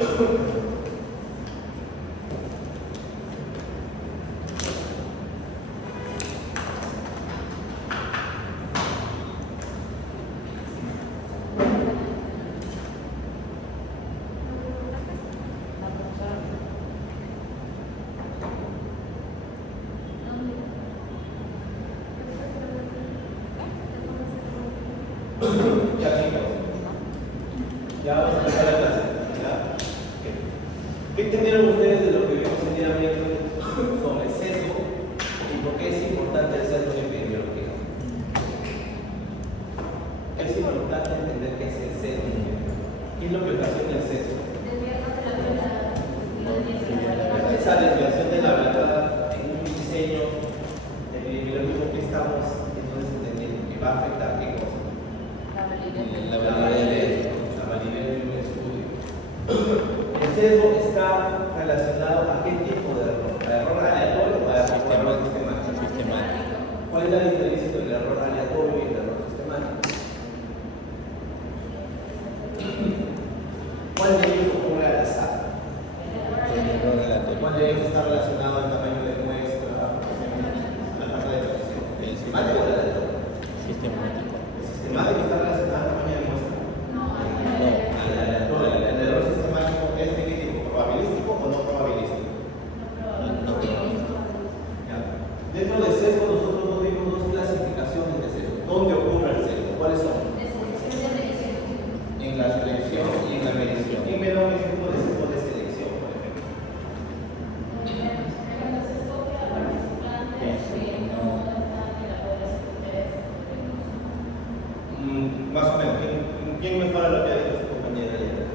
Ya chicos, ya vamos a empezar la clase. ¿Ya? ¿Qué entendieron ustedes de lo que vimos el día viernes sobre sesgo y por qué es importante el sesgo en epidemiología? Es importante entender qué es el sesgo. ¿Qué es lo que ocasiona el sesgo? Esa desviación de la verdad en un diseño epidemiológico que estamos entonces entendiendo que va a afectar qué cosa. La validez de un estudio. El sesgo está relacionado a qué tipo de error. ¿A error aleatorio o a error sistemático? ¿Cuál es la diferencia entre el error aleatorio y el error sistemático? ¿Cuál de ellos ocurre al azar? ¿Cuál de ellos está relacionado al tamaño de muestra, a la falta de precisión? ¿El sistemático o el aleatorio? Sistemático. ¿El sistemático está relacionado al tamaño de muestra? No. Al aleatorio. ¿El error sistemático es de qué tipo? ¿Probabilístico o no probabilístico? No. Ya. Dentro del sesgo nosotros nos dimos dos clasificaciones de sesgo. ¿Dónde ocurre el sesgo? ¿Cuáles son? En la selección y en la medición. ¿Quién me da un ejemplo de sesgo de selección, por ejemplo? Más o menos. ¿Quién mejora lo que ha dicho su compañera ayer?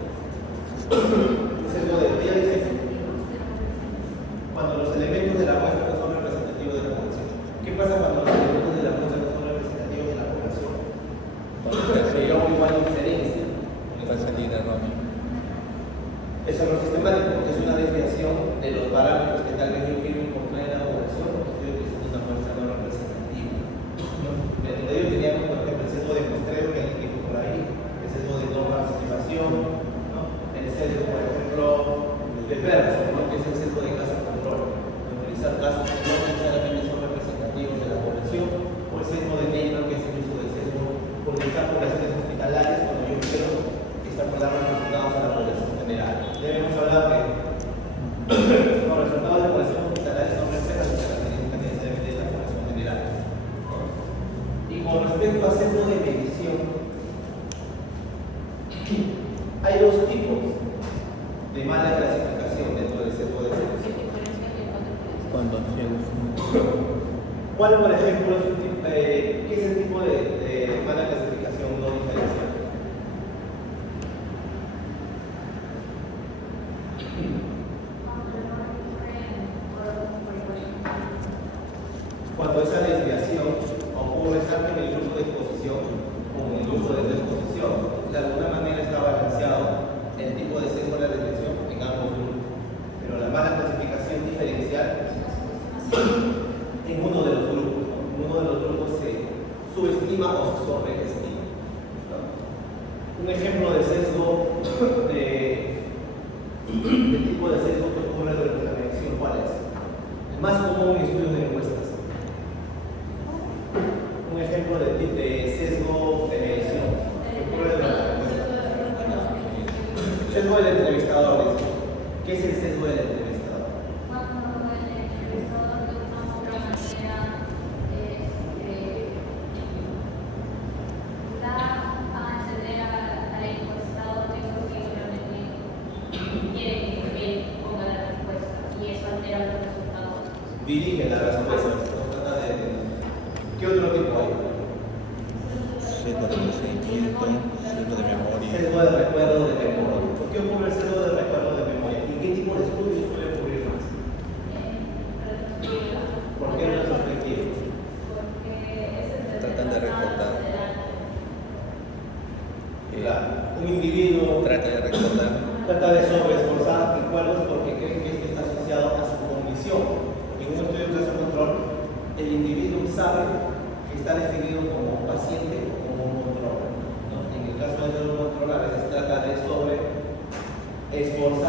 El sesgo de ella dice cuando los elementos de la muestra no son representativos de la población. ¿Qué pasa cuando los elementos de la muestra no son representativos de la población? Se llama igual inferencia. Va a salir erróneo. Es error sistemático porque es una desviación de los parámetros que tal vez yo quiero encontrar en la población porque estoy utilizando una muestra no representativa. Dentro de ello teníamos, por ejemplo, el sesgo de muestreo que dijo por ahí, el sesgo de no participación, ¿no? El sesgo, por ejemplo, de Pearson, ¿no? Que es el sesgo de caso control. Utilizar casos que no necesariamente son representativos de la población, o el sesgo de Neymar, que es el uso del sesgo por utilizar poblaciones hospitalarias cuando yo quiero estar por dar los resultados a la población general. Debemos hablar de los resultados de población hospitalaria no reflejan las características necesariamente de la población general. Y con respecto a sesgo de medición, hay dos tipos de mala clasificación dentro del sesgo de selección. Cuando se usa. ¿Cuál, por ejemplo, es un tipo, qué es el tipo de mala clasificación no diferencial? Cuando esa desviación ocurre tanto en el grupo de exposición como en el grupo de no exposición, de alguna manera está balanceado el tipo de sesgo de la desviación en ambos grupos. Pero la mala clasificación diferencial en uno de los grupos, ¿no? En uno de los grupos se subestima o se sobreestima, ¿no? Un ejemplo de sesgo de tipo de sesgo que ocurre durante la medición, ¿cuál es? El más común en estudios de encuestas. Un ejemplo de sesgo de medición que ocurre durante la encuesta. Sesgo del entrevistador, dice. ¿Qué es el sesgo del entrevistador? Cuando el entrevistador de una u otra manera da a entender al encuestado que es lo que realmente quiere que él ponga la respuesta y eso altera los resultados. Dirige la respuesta. ¿Qué otro tipo hay? Sesgo de procedimiento, sesgo de memoria. Sesgo de recuerdo de memoria. ¿Por qué ocurre el sesgo de recuerdo de memoria? ¿Y qué tipo de estudios suele ocurrir más? ¿Por qué retrospectivos? Tratan de recordar. Un individuo Trata de recordar. trata de sobreesforzar recuerdos porque cree que esto está asociado a su cognición. En un estudio de caso control, el individuo sabe que está definido como un paciente o como un control, ¿no? En el caso de un control, a veces trata de sobreesforzar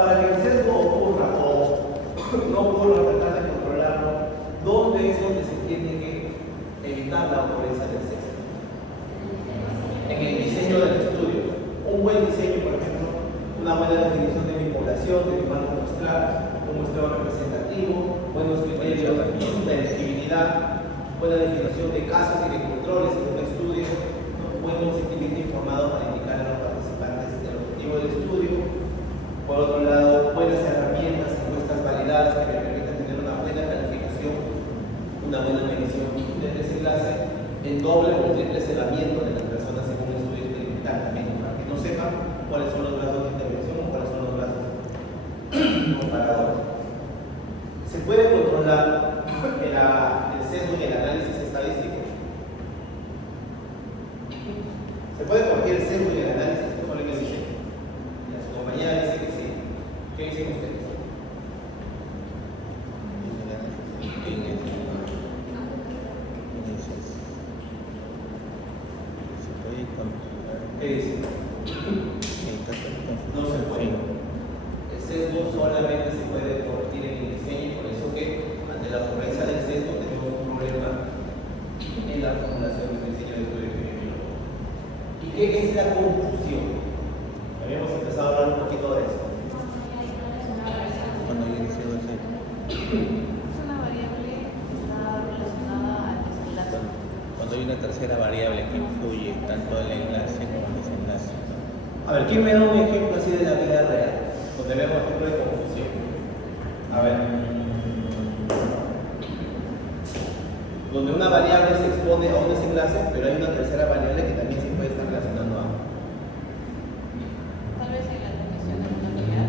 Para que el sesgo ocurra o no ocurra, tratar de controlarlo, ¿dónde es donde se tiene que evitar la ocurrencia del sesgo? En el diseño del estudio. Un buen diseño, por ejemplo, una buena definición de mi población, de mi marco muestral, un muestreo representativo, buenos criterios de elegibilidad, buena definición de casos y de controles en un estudio, un buen consentimiento informado para indicar a los participantes el objetivo del estudio. Por otro lado, buenas herramientas, encuestas validadas que me permitan tener una buena calificación, una buena medición del desenlace, el doble o triple cerramiento de las personas según un estudio experimental también, para que no sepan cuáles son los brazos de intervención o cuáles son los brazos comparadores. ¿Se puede controlar el sesgo y el análisis estadístico? ¿Se puede corregir el sesgo y el análisis? No solo en el diseño. Su compañera dice que sí. ¿Qué dicen ustedes? Se puede controlar. ¿Qué dicen? No se puede. El sesgo solamente se puede corregir en el diseño y por eso que ante la ocurrencia del sesgo tenemos un problema en la formulación del diseño de estudio epidemiológico. ¿Y qué es la confusión? Habíamos empezado a hablar un poquito de eso. Cuando yo inicio el sesgo. Es una variable que está relacionada al desenlace. Cuando hay una tercera variable que influye tanto en el enlace como en el desenlace. A ver, ¿quién me da un ejemplo así de la vida real? Donde vemos ejemplo de confusión. A ver. Donde una variable se expone a un desenlace, pero hay una tercera variable que también se puede estar relacionando a. Tal vez en la definición de una unidad.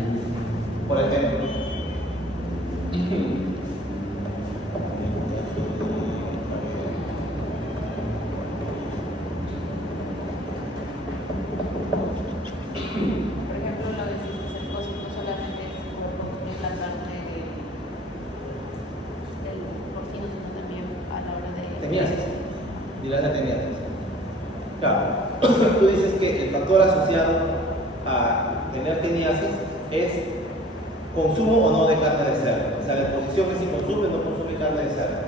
Por ejemplo. Por ejemplo, lo de cercosis no solamente es el cuerpo de la carne del porcino, sino también a la hora de... Teniasis. Dirás la teniasis. Claro. Tú dices que el factor asociado a tener teniasis es consumo o no de carne de cerdo. O sea, la exposición es si consume o no consume carne de cerdo.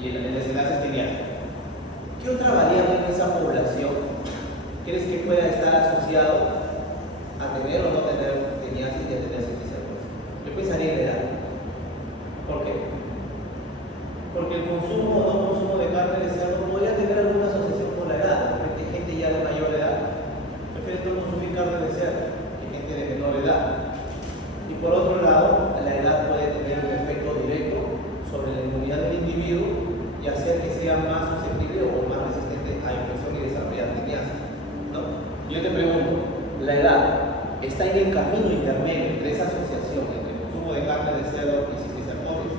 Y el desenlace es teniasis. ¿Qué otra variable en esa población crees que pueda estar asociado a tener o no tener teniasis y a tener septicemia? Yo pensaría en la edad. ¿Por qué? Porque el consumo o no consumo de carne de cerdo podría tener alguna asociación con la edad. Porque hay gente ya de mayor edad prefiere no consumir carne de cerdo que gente de menor edad. Y por otro lado, la edad puede tener un efecto directo sobre la inmunidad del individuo y hacer que sea más susceptible o más resistente a infección y desarrollar teniasis, ¿no? Yo te pregunto, ¿la edad está en el camino intermedio entre esa asociación entre el consumo de carne de cerdo y cisticercosis?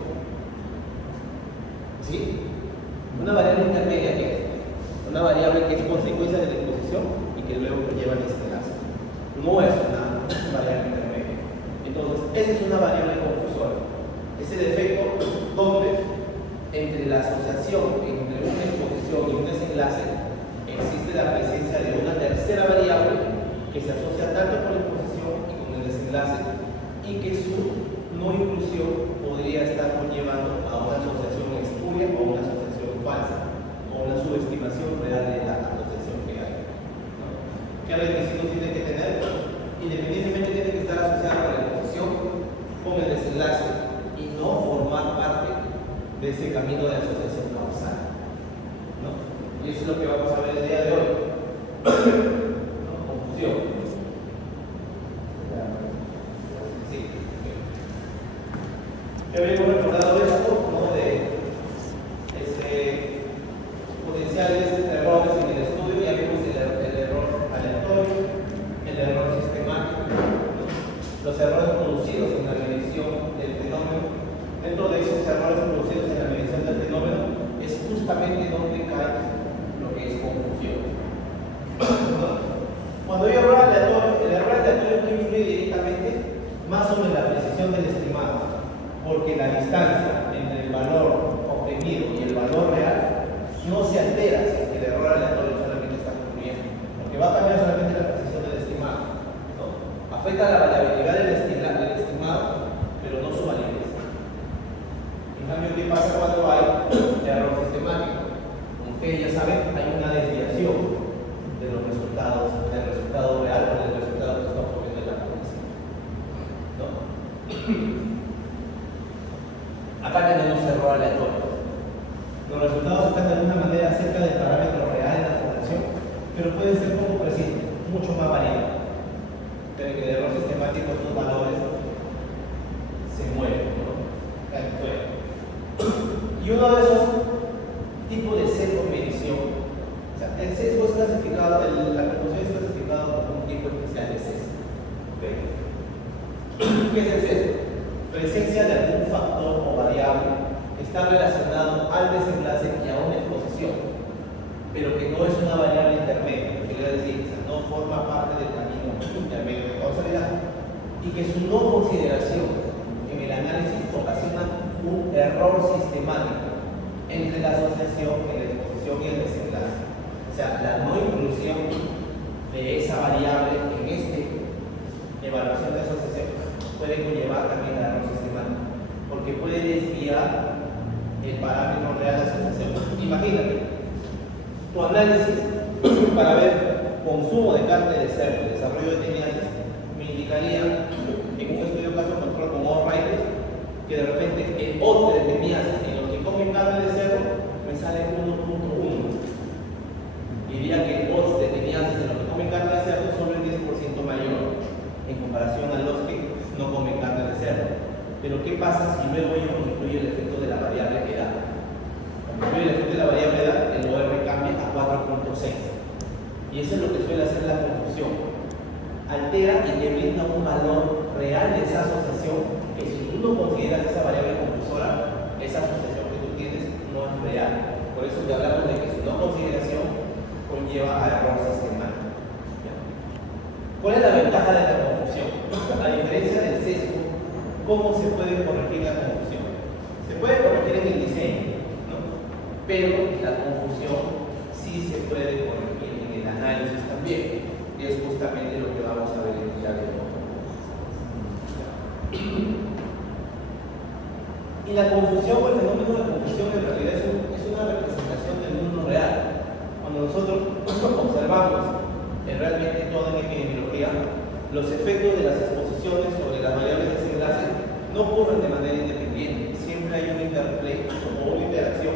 ¿Sí? Una variable intermedia que es una variable que es consecuencia de la exposición y que luego lleva al desenlace. No es una variable intermedia. Entonces, esa es una variable confusora. Ese defecto donde entre la asociación entre una exposición y un desenlace existe la presencia de una tercera variable que se asocia tanto con la exposición y con el desenlace y que su no inclusión podría estar conllevando a una asociación espuria o una asociación falsa o una subestimación real de la asociación que hay, ¿no? ¿Qué requisitos tiene que tener? Independientemente tiene que estar asociado con la exposición, con el desenlace y no formar parte de ese camino de asociación causal, ¿no? Y eso es lo que vamos a ver el día de hoy. ¿No? Confusión. Sí. Ya habíamos recordado esto, ¿no? De potenciales errores en el estudio. Ya vimos el error aleatorio, el error sistemático, ¿no? Los errores producidos en la medición del fenómeno. Dentro de esos errores producidos en la medición del fenómeno es justamente donde cae lo que es confusión. Cuando hay error aleatorio, el error aleatorio no influye directamente más sobre la precisión del estimado, porque la distancia entre el valor obtenido y el valor real no se altera si es que el error aleatorio solamente está ocurriendo, porque va a cambiar solamente la precisión del estimado, ¿no? Afecta la variabilidad del cambio, ¿qué pasa cuando hay error sistemático? Como ustedes ya saben, hay una desviación de los resultados, del resultado real o del resultado que está obteniendo la población, ¿no? Acá tenemos error aleatorio. Los resultados están de alguna manera cerca del parámetro real en la población, pero pueden ser poco precisos, mucho más variables. Pero en el error sistemático estos valores se mueven, ¿no? Caen fuera. Y uno de esos tipos de sesgo medición, o sea, el sesgo es clasificado, la conclusión es clasificada como un tipo especial de sesgo. ¿Okay? ¿Qué es el sesgo? Presencia de algún factor o variable que está relacionado al desenlace y a una exposición, pero que no es una variable intermedia, quiere decir, o sea, no forma parte del camino intermedio de causalidad, y que su no consideración en el análisis ocasiona un error sistemático entre la asociación, en la exposición y el desenlace. O sea, la no inclusión de esa variable en esta evaluación de asociación puede conllevar también al error sistemático, porque puede desviar el parámetro real de asociación. Imagínate, tu análisis para ver consumo de carne de cerdo, desarrollo de teniasis, me indicaría en un estudio caso control con All-Writers que de repente el odds de teniasis en los que comen carne de cerdo me sale 1.1. Diría que el odds de teniasis en los que comen carne de cerdo son el 10% mayor en comparación a los que no comen carne de cerdo. Pero ¿qué pasa si luego yo incluyo el efecto de la variable edad? Cuando incluyo el efecto de la variable edad, el OR cambia a 4.6. Y eso es lo que suele hacer la confusión. Altera y te brinda un valor real de esa asociación que si tú no consideras esa variable confusora, esa asociación que tú tienes no es real. Por eso te hablamos de que su no consideración conlleva a error sistemático. ¿Cuál es la ventaja de la confusión? A diferencia del sesgo, ¿cómo se puede corregir la confusión? Se puede corregir en el diseño, ¿no? Pero la confusión sí se puede corregir en el análisis también, y es justamente lo que vamos a ver el día de hoy. Y la confusión o el fenómeno de confusión en realidad es una representación del mundo real. Cuando nosotros observamos realmente toda en epidemiología, los efectos de las exposiciones sobre las variables de desenlace no ocurren de manera independiente. Siempre hay un interplay o una interacción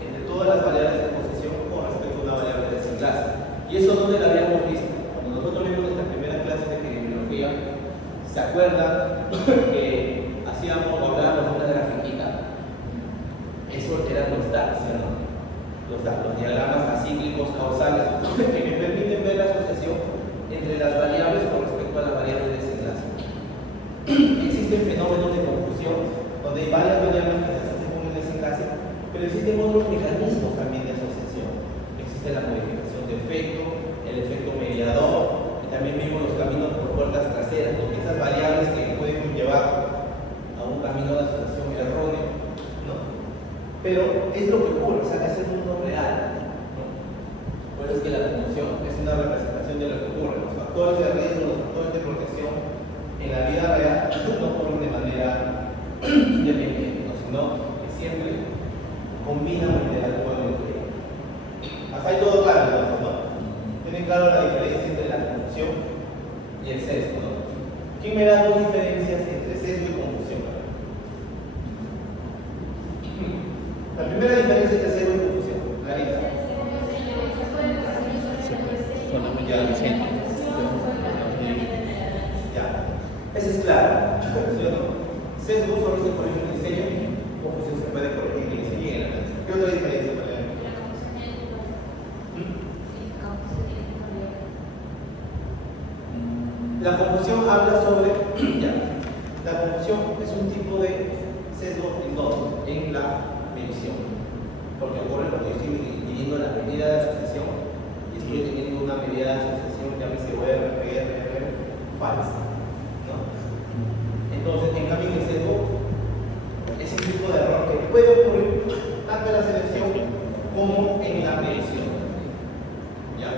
entre todas las variables de exposición con respecto a una variable de desenlace. ¿Y eso dónde lo habíamos visto? Cuando nosotros vimos nuestras primeras clases de epidemiología, ¿se acuerdan que hacíamos o hablábamos de una grafiquita? Eso eran los DAX, ¿no? Los diagramas acíclicos causales que me permiten ver la asociación entre las variables con respecto a la variable de desenlace. Existen fenómenos de confusión donde hay varias variables que se asocian con el desenlace, pero existen otros mecanismos también de asociación. Existe la modificación de efecto, el efecto mediador, y también vimos los caminos por puertas traseras, porque esas variables que pueden llevar a un camino de asociación erróneo, ¿no? Pero es lo que ocurre, o sea, es el mundo real, ¿no? Por eso es que la confusión es una representación de lo que ocurre. Los factores de riesgo, los factores de protección en la vida real no ocurren de manera independiente, ¿no? Sino que siempre combinan o interactúan entre ellos. Hasta ahí todo claro, entonces, ¿no? Tienen claro la diferencia entre la confusión y el sesgo, ¿no? ¿Quién me da dos diferencias entre sesgo y confusión? La primera diferencia entre sesgo y confusión, Clarita. Ya, ese es claro, ¿sí o no? Sesgo solo se corrige en el diseño, confusión se puede corregir en el diseño y en el análisis. ¿Qué otra diferencia puede haber? La confusión habla sobre, ya, la confusión es un tipo de sesgo en la medición, porque ocurre cuando yo estoy midiendo la medida de asociación y estoy teniendo una medida de asociación que a veces voy a falsa, ¿no? Entonces, en cambio, en el sesgo es un tipo de error que puede ocurrir tanto en la selección como en la medición, ¿ya?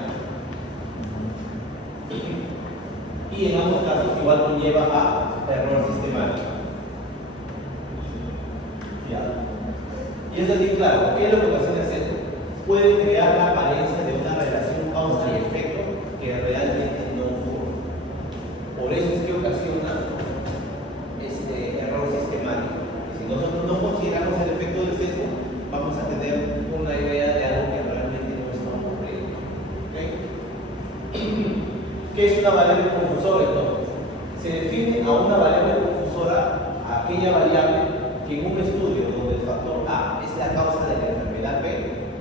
Y en ambos casos igual conlleva a error sistemático. Ya. Y eso es bien claro. ¿Qué es lo que ocasiona el sesgo? Puede crear la apariencia de una relación causa y efecto que realmente no ocurre. Por eso es que ocasiona este error sistemático. Si nosotros no consideramos el efecto del sesgo, vamos a tener una idea de algo que realmente no está ocurriendo. ¿Okay? ¿Qué es una variable confusora entonces? Se define a una variable confusora a aquella variable que en un estudio donde el factor A es la causa de la enfermedad B,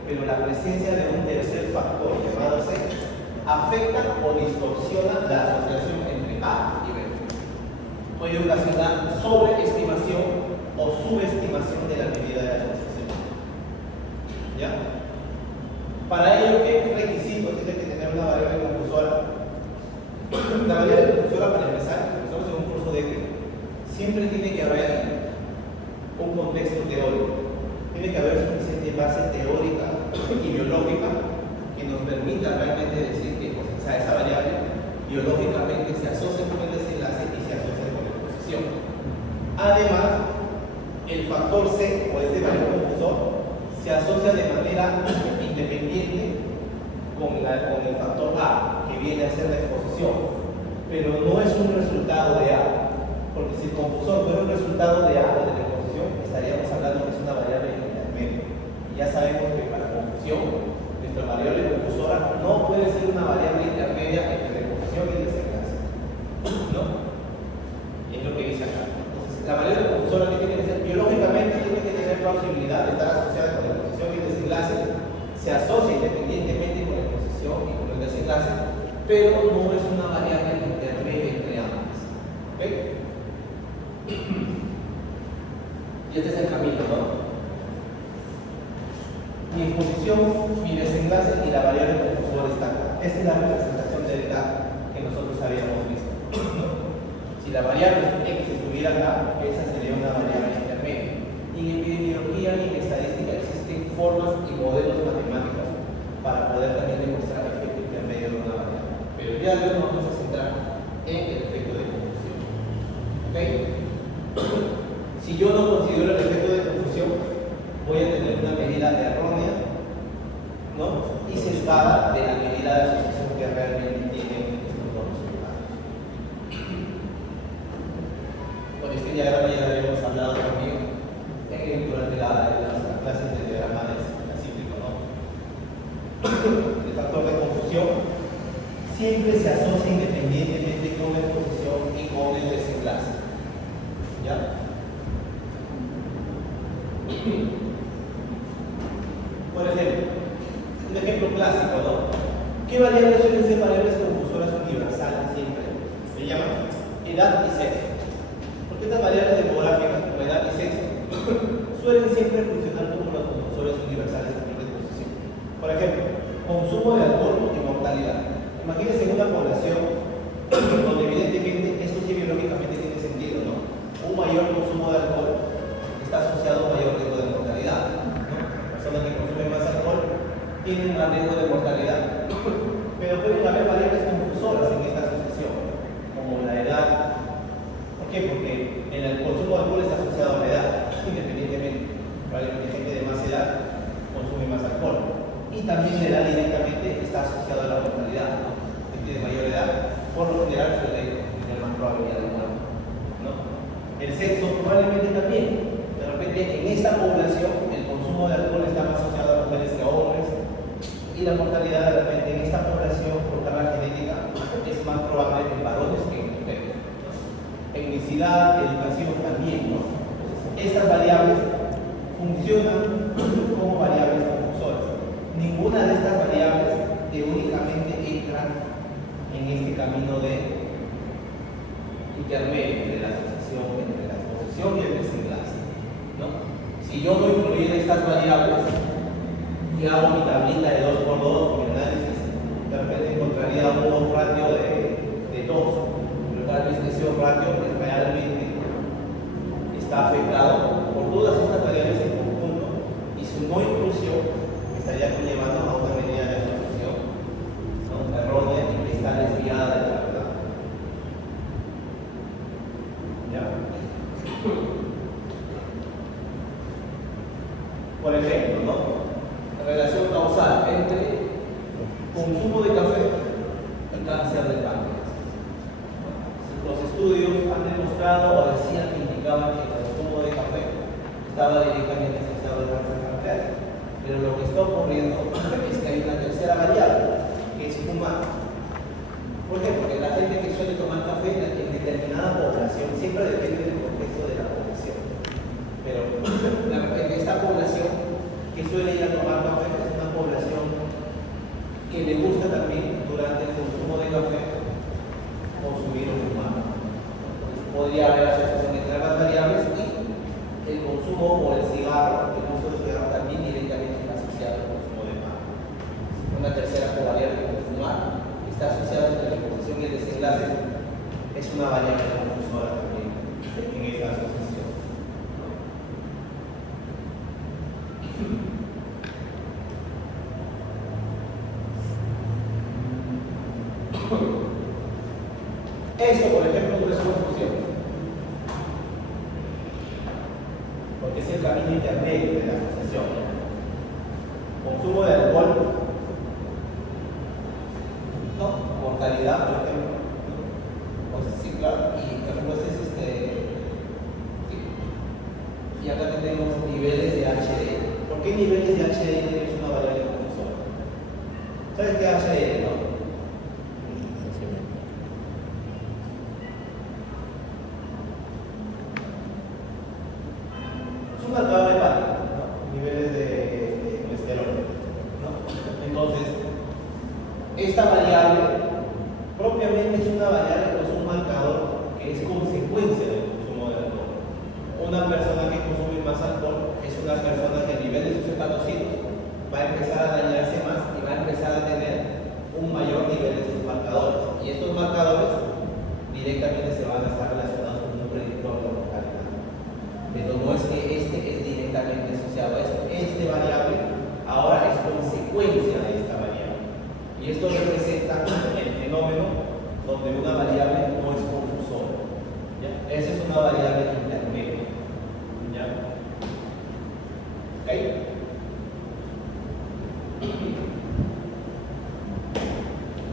pero la presencia de un tercer factor llamado C afecta o distorsiona la asociación entre A y B. Puede ocasionar sobreestimación o subestimación de la medida de la asociación. ¿Ya? Para ello, ¿qué requisitos tiene que tener una variable confusora? La variable confusora, para empezar, estamos en un curso de que siempre tiene que haber un contexto teórico. Tiene que haber suficiente base teórica y biológica que nos permita realmente decir que esa variable biológicamente se asocia con el desenlace y se asocia con la exposición. Además, el factor C o este variable confusor se asocia de manera independiente con el factor A, que viene a ser la exposición, pero no es un resultado de A, porque si el confusor fuera un resultado de A o de la exposición, estaríamos hablando que es una variable intermedia. Y ya sabemos que para confusión, nuestra variable confusora no puede ser una variable intermedia entre la exposición y el desenlace. ¿No? Es lo que dice acá. Entonces, la variable confusora que tiene que ser biológicamente tiene que tener plausibilidad de estar asociada con la exposición y el desenlace, se asocia independientemente con la exposición y con el desenlace, pero no es una variable intermedia entre ambas. ¿Ok? Y este es el camino, ¿no? Mi exposición, mi desenlace y la variable confusora está acá. Esta es la representación del grafo que nosotros habíamos visto. Si la variable X estuviera acá, esa sería una variable intermedia. Y en epidemiología y en estadística existen formas y modelos matemáticos para poder también demostrar el efecto intermedio de una variable. Pero ya luego nos vamos a centrar en el efecto de confusión. ¿Ok? Si yo no considero el efecto de confusión, voy a tener una medida errónea, ¿no? Y sesgada de la medida de asociación que realmente tienen estos dos resultados. Con este diagrama ya lo habíamos hablado también durante las clases de diagrama cíclico, ¿no? El factor de confusión siempre se asocia independientemente con la exposición y con el desenlace. ¿Ya? Por ejemplo, un ejemplo clásico, ¿no? ¿Qué variables suelen ser variables confusoras universales siempre? Se llaman edad y sexo. Porque estas variables demográficas como edad y sexo suelen siempre funcionar como los confusores universales de exposición. Por ejemplo, consumo de alcohol y mortalidad. Imagínense en una población donde evidentemente esto sí biológicamente tiene sentido, ¿no? Un mayor consumo de alcohol está asociado a un mayor riesgo de mortalidad, ¿no? Personas que consumen más alcohol tienen más riesgo de mortalidad, pero pueden haber variables confusoras en esta asociación, como la edad. ¿Por qué? Porque el consumo de alcohol está asociado a la edad, independientemente. Probablemente gente de más edad consume más alcohol. Y también la edad directamente está asociada a la mortalidad, ¿no? Gente de mayor edad, por lo general, suele tener más probabilidad de muerte, ¿no? El sexo probablemente también. De repente, en esta población, el consumo de alcohol está más asociado a mujeres que a hombres, y la mortalidad de repente en esta población, por carga genética, es más probable en varones que en mujeres, ¿no? Etnicidad, educación también, ¿no? Entonces, estas variables funcionan como variables confusoras. Ninguna de estas variables teóricamente entran en este camino de intermedio entre la asociación, entre la exposición y el desenlace, ¿no? Si yo no incluyera estas variables y hago mi tablita de 2 por 2 mi análisis, de repente encontraría un ratio de 2, pero tal vez ese ratio realmente está afectado por todas estas variables en conjunto y su no inclusión estaría conllevando a una medida de asociación, ¿no? Errónea y que está desviada de la verdad. ¿Ya? Por ejemplo, ¿no? Relación causal entre consumo de café y cáncer de páncreas. Los estudios han demostrado o decían que indicaban que el consumo de café estaba directamente asociado al cáncer pancreático. Pero lo que está ocurriendo es que hay una tercera variable, que es fumar. ¿Por qué? Porque la gente que suele tomar café en determinada población, siempre depende del contexto de la población. Pero en esta población que suele ir a tomar café es una población que le gusta también durante el consumo de café consumir o fumar. Entonces, podría haber asociación entre ambas variables y el consumo o el cigarro, el uso del cigarro también directamente está asociado al consumo de fumar. Una tercera variable como fumar está asociada entre la exposición y el desenlace, es una variable confusora también en esta asociación. Esto, por ejemplo, no es confusión, porque es el camino intermedio de la asociación. Consumo de alcohol, ¿no? Mortalidad, por ejemplo. Pues sí, claro, y entonces sí. Y acá tenemos niveles de HDL. ¿Por qué niveles de HDL es una variable confusora? ¿Sabes qué es HDL, no? Es un marcador hepático, ¿no? Niveles de colesterol, ¿no? Entonces, esta variable propiamente es una variable, es un marcador que es consecuencia del consumo de alcohol. Una persona que consume más alcohol es una persona que a nivel de sus hepatocitos va a empezar a dañarse más y va a empezar a tener un mayor nivel de estos marcadores. Y estos marcadores directamente se van a estar relacionados con un predictor de mortalidad. Pero no es que este es directamente asociado a esto. Este variable ahora es consecuencia de esta variable. Y esto representa el fenómeno donde una variable no es confusora. ¿Ya? Esa es una variable intermedia. ¿Ya? ¿Ok?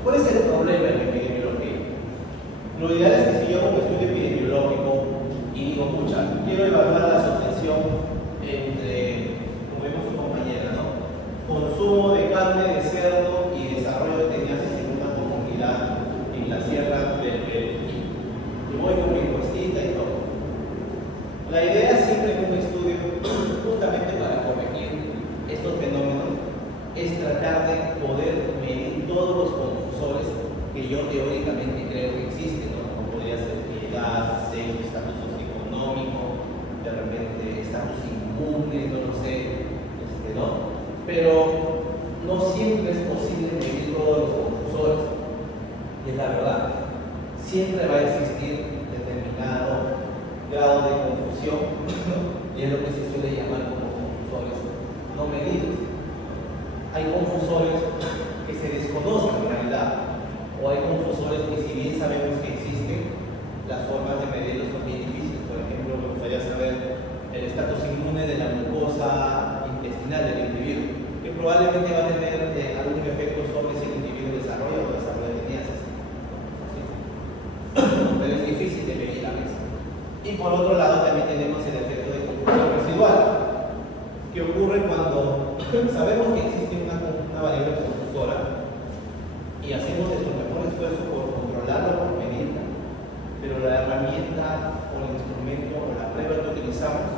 ¿Cuál es el problema en la epidemiología? Lo ideal es que si yo hago un estudio epidemiológico y digo, pucha, quiero evaluar la asociación entre, como vimos su compañera, ¿no? Consumo de carne de cerdo y desarrollo de teniasis en una comunidad en la sierra del Perú. Y voy con mi encuestita y todo. La idea siempre en un estudio, justamente para corregir estos fenómenos, es tratar de poder medir todos los confusores que yo teóricamente creo que existen, ¿no? Como podría ser edad, sexo, estatus socioeconómico, de repente estatus inmune, no lo sé, ¿no? Pero no siempre es posible medir todos los confusores. Y es la verdad, siempre va a existir determinado grado de confusión, y es lo que se suele llamar como confusores no medidos. Hay confusores que se desconocen en realidad, o hay confusores que, si bien sabemos que existen, las formas de medirlos son bien difíciles. Por ejemplo, me gustaría saber el estatus inmune de la mucosa intestinal del individuo, que probablemente va a tener algún efecto sobre si el individuo desarrolla o desarrolla teniasis. ¿Sí? Pero es difícil de medir a veces. Y por otro lado también tenemos el efecto de confusión residual, que ocurre cuando sabemos que existe una variable confusora y hacemos nuestro mejor esfuerzo por controlarla, por medirla, pero la herramienta o el instrumento o la prueba que utilizamos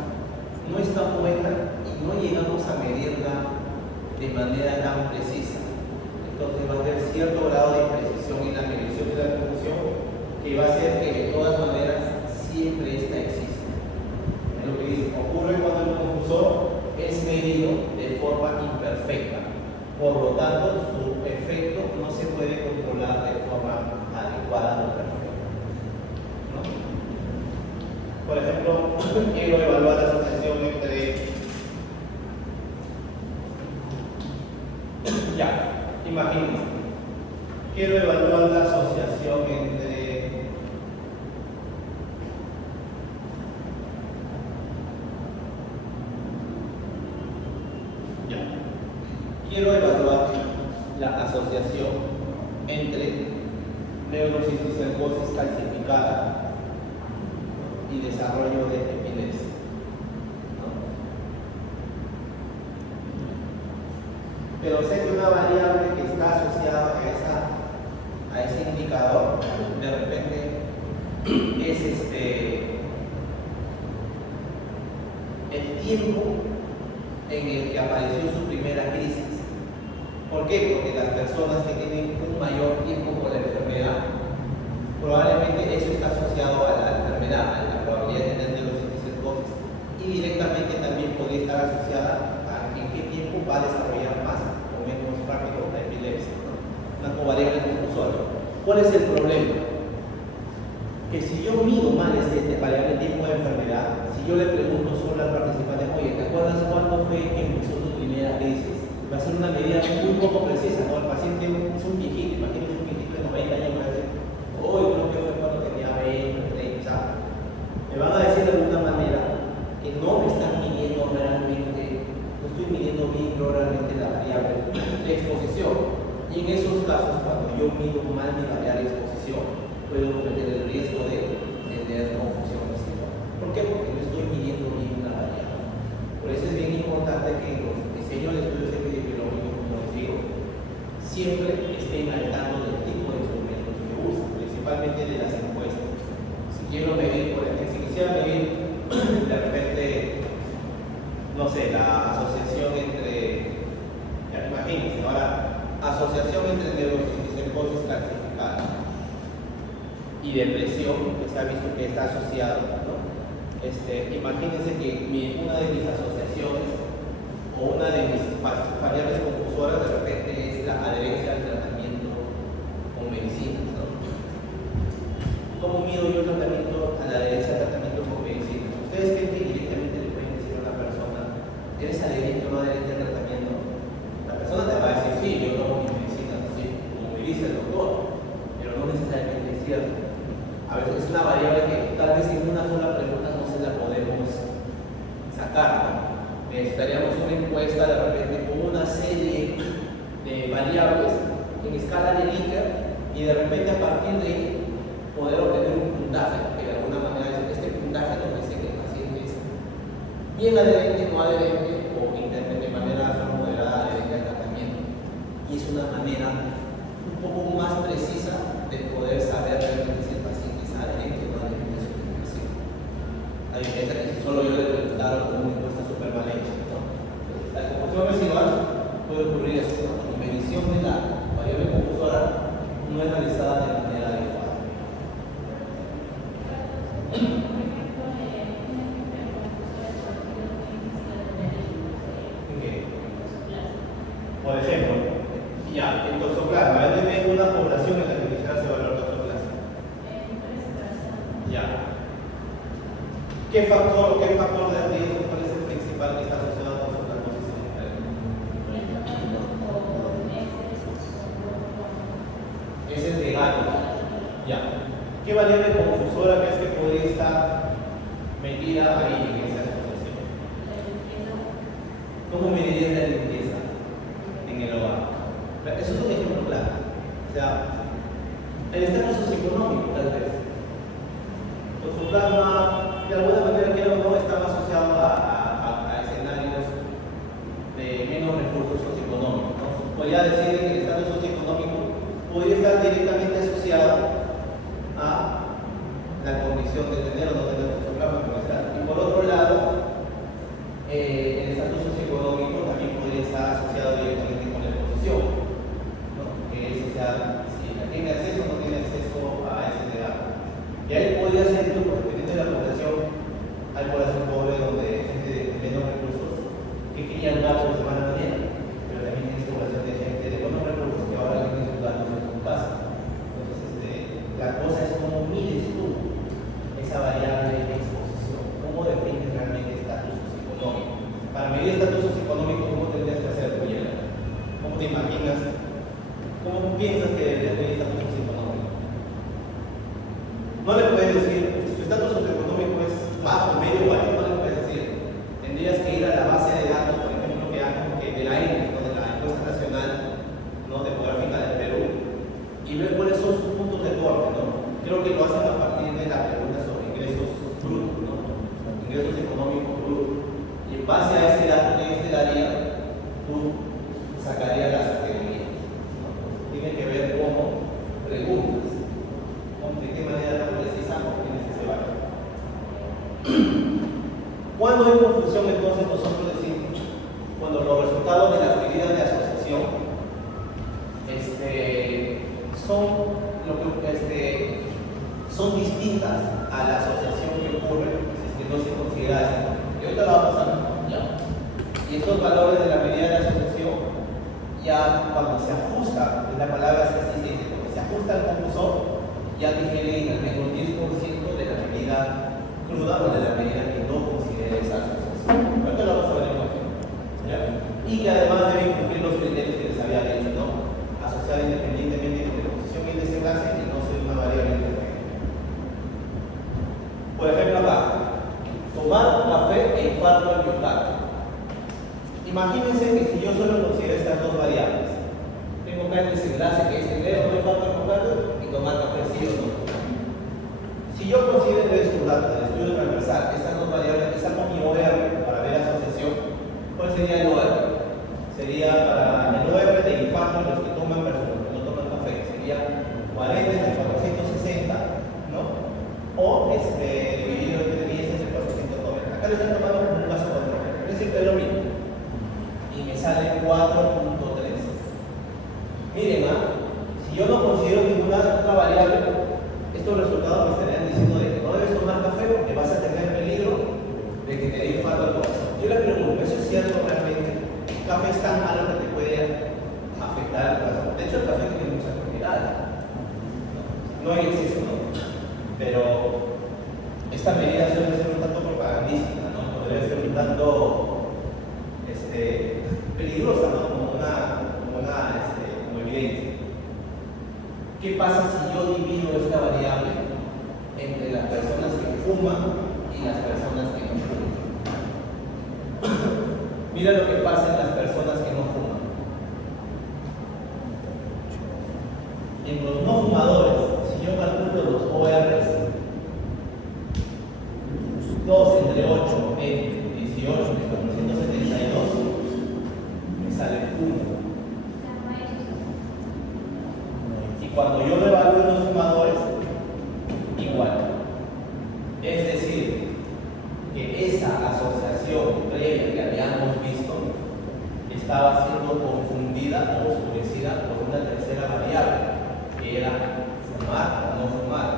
no está buena y no llegamos a medirla de manera tan precisa. Entonces va a haber cierto grado de imprecisión en la medición de la confusión que va a hacer que de todas maneras siempre esta exista. Es lo que dice, ocurre cuando el confusor es medido de forma imperfecta. Por lo tanto, su efecto no se puede controlar de forma adecuada o perfecta, ¿no? Por ejemplo, quiero evaluar la asociación entre... Ya, imagínense. Quiero evaluar la asociación entre... quiero evaluar la asociación entre neurocisticercosis calcificada y desarrollo de epilepsia. Pero sé que una variable que está asociada a ese indicador, de repente, es el tiempo en el que apareció su primera crisis. ¿Por qué? Porque las personas que tienen un mayor tiempo con la enfermedad, probablemente eso está asociado a la enfermedad, a la probabilidad de tener neurocisticercosis, y directamente también podría estar asociada a en qué tiempo va a desarrollar más o menos rápido la epilepsia, ¿no? Una covariable confusora. ¿Cuál es el problema? Que si yo mido mal este variable tiempo de enfermedad, si yo le pregunto solo al participante, oye, ¿te acuerdas cuándo fue que empezó tu primera crisis? Va a ser una medida muy poco precisa, ¿no? El paciente es un viejito, imagínense un viejito de 90 años, va a decir, hoy creo que fue cuando tenía 20, 30, ¿sabes? Me van a decir de alguna manera que no me están midiendo realmente, no estoy midiendo bien realmente la variable de exposición. Y en esos casos, cuando yo mido mal mi variable de exposición, puedo cometer el riesgo de tener confusión residual. ¿Por qué? Porque no estoy midiendo bien la variable. Por eso es bien importante que los diseños de estudios epidemiológicos, como les digo, siempre estén al tanto del tipo de instrumentos que usan, principalmente de las encuestas. Si quiero medir, por ejemplo, si quisiera medir de repente, no sé, la asociación entre, ya imagínense, ahora, asociación entre neurocisticercosis calcificada y depresión, que se ha visto que está asociado, ¿no? Imagínense que una de mis asociaciones o una de mis variables confusoras de repente es la adherencia al tratamiento con medicinas, ¿no? ¿Cómo mido yo el tratamiento, a la adherencia al tratamiento con medicinas? ¿Ustedes creen que directamente le pueden decir a una persona, ¿eres adherente o no adherente al tratamiento? La persona te va a decir, sí, yo tomo mis medicinas así, como me dice el doctor, pero no necesariamente es cierto. A veces es una variable que tal vez en una sola pregunta no se la podemos sacar, ¿no? Necesitaríamos una encuesta de repente con una serie de variables en escala de Likert y de repente a partir de ahí poder obtener un puntaje, que de alguna manera este puntaje nos dice que el paciente es bien adherente, no adherente o de manera moderada adherente al tratamiento. Y es una manera un poco más precisa de poder saber realmente si el paciente es adherente o no adherente a su medicación. A diferencia que si solo yo le preguntara con una encuesta súper mal hecha, ¿no? Entonces, la confusión residual puede ocurrir así, ¿no? La medición de la variable confusora no es realizada de manera adecuada. Por ejemplo, ya, el toxoplasma, a ver, dime una población en la que quisieras evaluar toxoplasma. Ya. ¿Qué factor de riesgo cuál es el principal que está asociado a toxoplasmosis en el perro? Ese es de gato. Ya. ¿Qué variable confusora crees que podría estar metida ahí en esa asociación? ¿Cómo medirías la limpieza en el hogar? Eso es un ejemplo claro. O sea, el estatus socioeconómico, tal vez. Toxoplasma, de alguna manera, quiero o no, estaba asociado a escenarios de menos recursos socioeconómicos, ¿no? Podría decir que el estatus socioeconómico podría estar directamente asociado a la condición de tener o no tener toxoplasma como está. Y por otro lado, el estatus socioeconómico también podría estar asociado directamente con la exposición, ¿no? Que es, o sea, si tiene acceso o no tiene acceso a ese dato. Y ahí podría ser incluso, dependiendo de la población, hay población pobre donde hay gente de menos recursos que crían gatos de mala manera, pero también tienes población de gente de buenos recursos que ahora tienen sus gatos en su casa. Entonces, en base a ese dato que ellos te darían, tú sacarías las categorías, ¿no? Tiene que ver cómo preguntas, ¿no? De qué manera lo precisamos, tienes ese valor. Cuando hay confusión, entonces nosotros decimos, cuando los resultados de las medidas de asociación son distintas a la asociación que ocurre si es que no se considera así. Y ahorita lo va a pasar, ¿ya? Y estos valores de la medida de asociación, ya cuando se ajusta, la palabra es así, se dice, cuando se ajusta al confusor, ya difieren al menos 10% de la medida cruda o de la medida que no considere esa asociación. Ahorita lo vamos a ver en cualquier, ¿ya? Y que además deben cumplir los criterios que les había dicho, ¿no? Asociar independientemente de posición y desenlace y no ser una variable intermedia. Por ejemplo, acá, tomar café e infarto al miocardio. Imagínense que si yo solo considero estas dos variables, tengo acá el desenlace que es tener o no infarto al miocardio y tomar café sí o no. Si yo considero estos datos del estudio transversal, estas dos variables, y saco mi OR para ver asociación, ¿cuál sería el OR? Sería para el OR de infarto en los que toman personas que no toman café, sería 40 entre 460, ¿no? O dividido entre 10 entre 490. Acá lo están tomando como un caso control, es decir, que es lo mismo. Y me sale 4.3. Miren, si yo no considero ninguna otra variable, estos resultados me estarían diciendo de que no debes tomar café porque vas a tener peligro de que te dé infarto al corazón. Yo le pregunto, ¿eso es cierto realmente? ¿El café es tan malo que te puede afectar al corazón? De hecho, el café tiene muchas propiedades. No hay exceso, ¿no? Pero esta medida suele ser un tanto propagandística, ¿no? Podría ser un tanto peligrosa, ¿no? Como evidencia. ¿Qué pasa si yo divido esta variable entre las personas que fuman y las personas que no fuman? Mira lo que pasa en las personas que no fuman. En los no fumadores, si yo calculo los ORs, 2 entre 8 entre 18 entre 472, me sale 1. Y cuando yo lo evalúo en los fumadores, igual. Es decir, que esa asociación previa que habíamos visto estaba siendo confundida o oscurecida por una tercera variable, que era fumar o no fumar.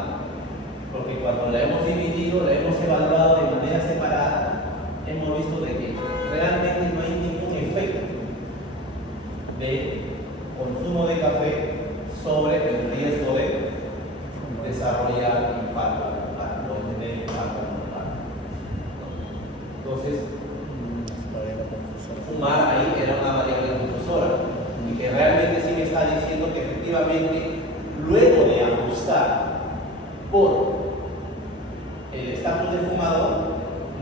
Porque cuando la hemos dividido, la hemos evaluado de manera separada, hemos visto de que realmente no hay ningún efecto de consumo de café sobre el riesgo de desarrollar infarto o de tener infarto anormal. Entonces, fumar ahí era una variable confusora y que realmente sí me está diciendo que efectivamente, luego de ajustar por el estatus de fumador,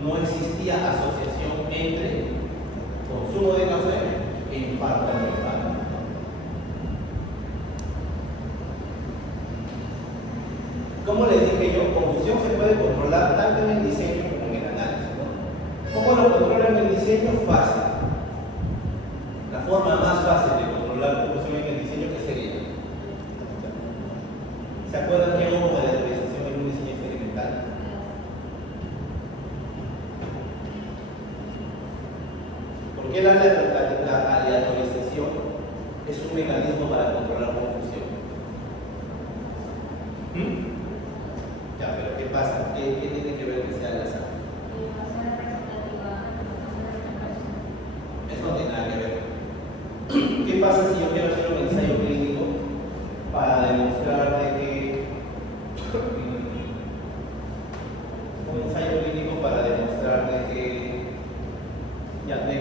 no existía asociación entre consumo de café e infarto anormal. Como les dije yo, confusión se puede controlar tanto en el diseño como en el análisis, ¿no? ¿Cómo lo controla en el diseño? Fácil. La forma más fácil de controlar confusión en el diseño, ¿qué sería? ¿Se acuerdan que hubo de la aleatorización en un diseño experimental? ¿Por qué la aleatorización es un mecanismo para controlar confusión? Ya, pero ¿qué pasa? ¿Qué tiene que ver que sea al azar? Eso no tiene nada que ver. ¿Qué pasa si yo quiero hacer un ensayo clínico para demostrar de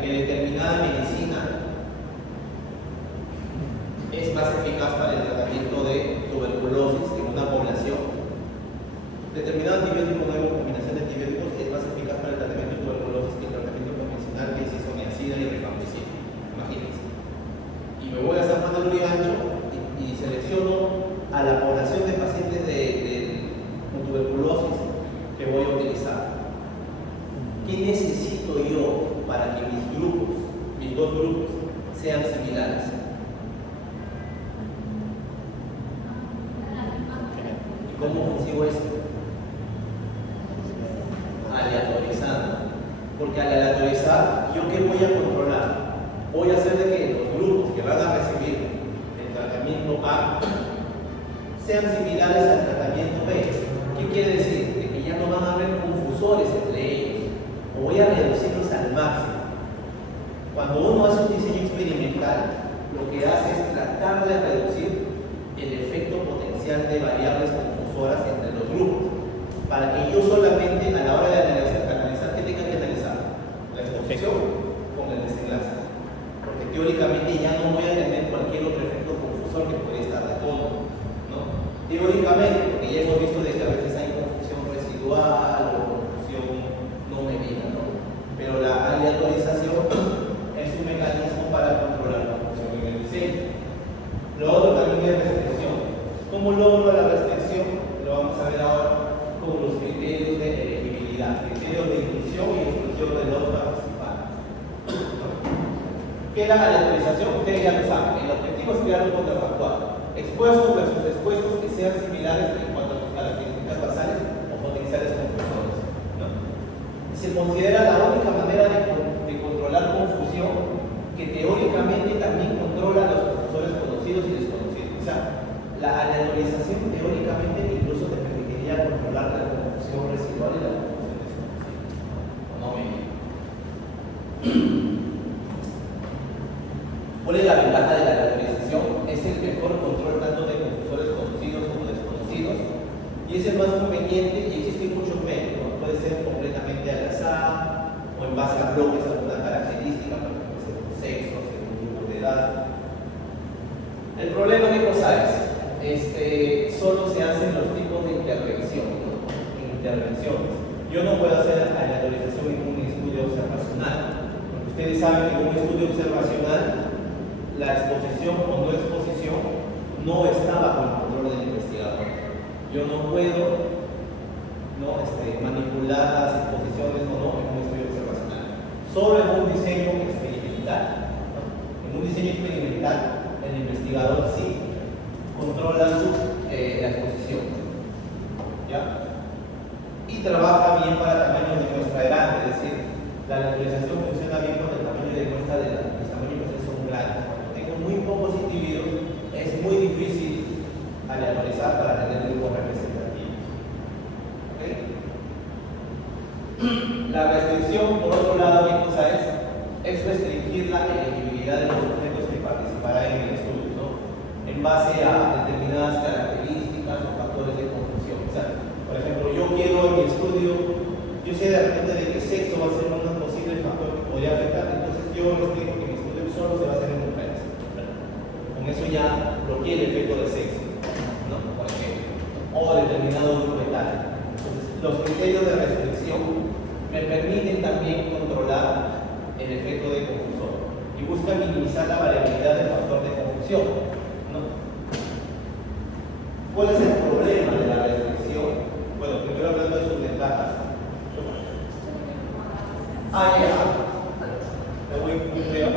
que determinada medicina es más eficaz para el tratamiento de tuberculosis en una población? Determinado antibiótico nuevo, combinación de antibióticos, es más eficaz para el tratamiento de tuberculosis que el tratamiento convencional, que es isoniazida y rifampicina. Imagínense. Y me voy a San Juan de Lurigancho y selecciono a la población de pacientes con tuberculosis que voy a utilizar. ¿Qué ¿Qué necesito yo para que mis grupos, mis dos grupos, sean similares? ¿Y cómo consigo esto? Aleatorizando. Porque al aleatorizar, ¿yo qué voy a controlar? Voy a hacer de que los grupos que van a recibir el tratamiento A sean similares al tratamiento B. ¿Qué quiere decir? De que ya no van a haber confusores entre ellos. O voy a reducirlos al máximo. Cuando uno hace un diseño experimental, lo que hace es tratar de reducir el efecto potencial de variables confusoras entre los grupos, para que yo solamente a la hora de analizar ¿qué tenga que analizar? La exposición con el desenlace. Porque teóricamente ya no voy a tener cualquier otro efecto confusor que puede estar de fondo, ¿no? Teóricamente, porque ya hemos visto de que a veces hay confusión residual o confusión no medida, ¿no? Pero la aleatorización es un mecanismo para controlar la confusión en el diseño. Lo otro también es restricción. ¿Cómo logro la restricción? Lo vamos a ver ahora con los criterios de elegibilidad, criterios de inclusión y exclusión de los participantes. ¿Qué es la aleatorización? Ustedes ya lo saben. El objetivo es crear un contrafactual. Expuestos versus expuestos que sean similares en cuanto a sus características basales o potenciales confusores, ¿no? Se considera la única manera de controlar confusión que teóricamente también controla los confusores conocidos y desconocidos. O sea, la aleatorización teóricamente incluso te permitiría controlar la confusión residual y la confusión desconocida. ¿No me ¿Cuál es la ventaja de la aleatorización? Es el mejor control tanto de confusores conocidos como desconocidos y es el más conveniente y existen muchos métodos. Puede ser completamente al azar o en base a bloques, alguna característica, por ejemplo, según sexo, según grupo de edad. El problema, ¿qué cosa es? Solo se hacen los tipos de intervención, ¿no? Intervenciones. Yo no puedo hacer aleatorización en un estudio observacional. Porque ustedes saben que en un estudio observacional la exposición o no exposición no está bajo el control del investigador. Yo no puedo manipular las exposiciones o no en un estudio observacional. Solo en un diseño experimental, ¿no? En un diseño experimental, el investigador sí controla la exposición, ¿ya? Y trabaja bien para tamaños de muestra grande, es decir, la aleatorización funciona bien cuando el tamaño de muestra los tamaños de muestra son grandes. Cuando tengo muy pocos individuos, es muy difícil aleatorizar para tener grupos representativos. ¿Okay? La restricción, por otro lado, ¿qué cosa es? Es restringir la elegibilidad de los sujetos que participarán en el estudio, ¿no? En base a determinadas características o factores de confusión. O sea, por ejemplo, yo quiero en mi estudio, yo sé de repente de que sexo va a ser un posible factor que podría afectar, entonces yo restringo que mi estudio solo se va a hacer en mujeres. Con eso ya bloqueé el efecto de sexo, ¿no? Por ejemplo, o determinado grupo etario. Entonces, los criterios de restricción me permiten también controlar el efecto de confusor y buscan minimizar la variabilidad del factor de confusión, ¿no? ¿Cuál es el problema de la restricción? Bueno, primero hablando de sus ventajas. Ya. Me voy muy feo.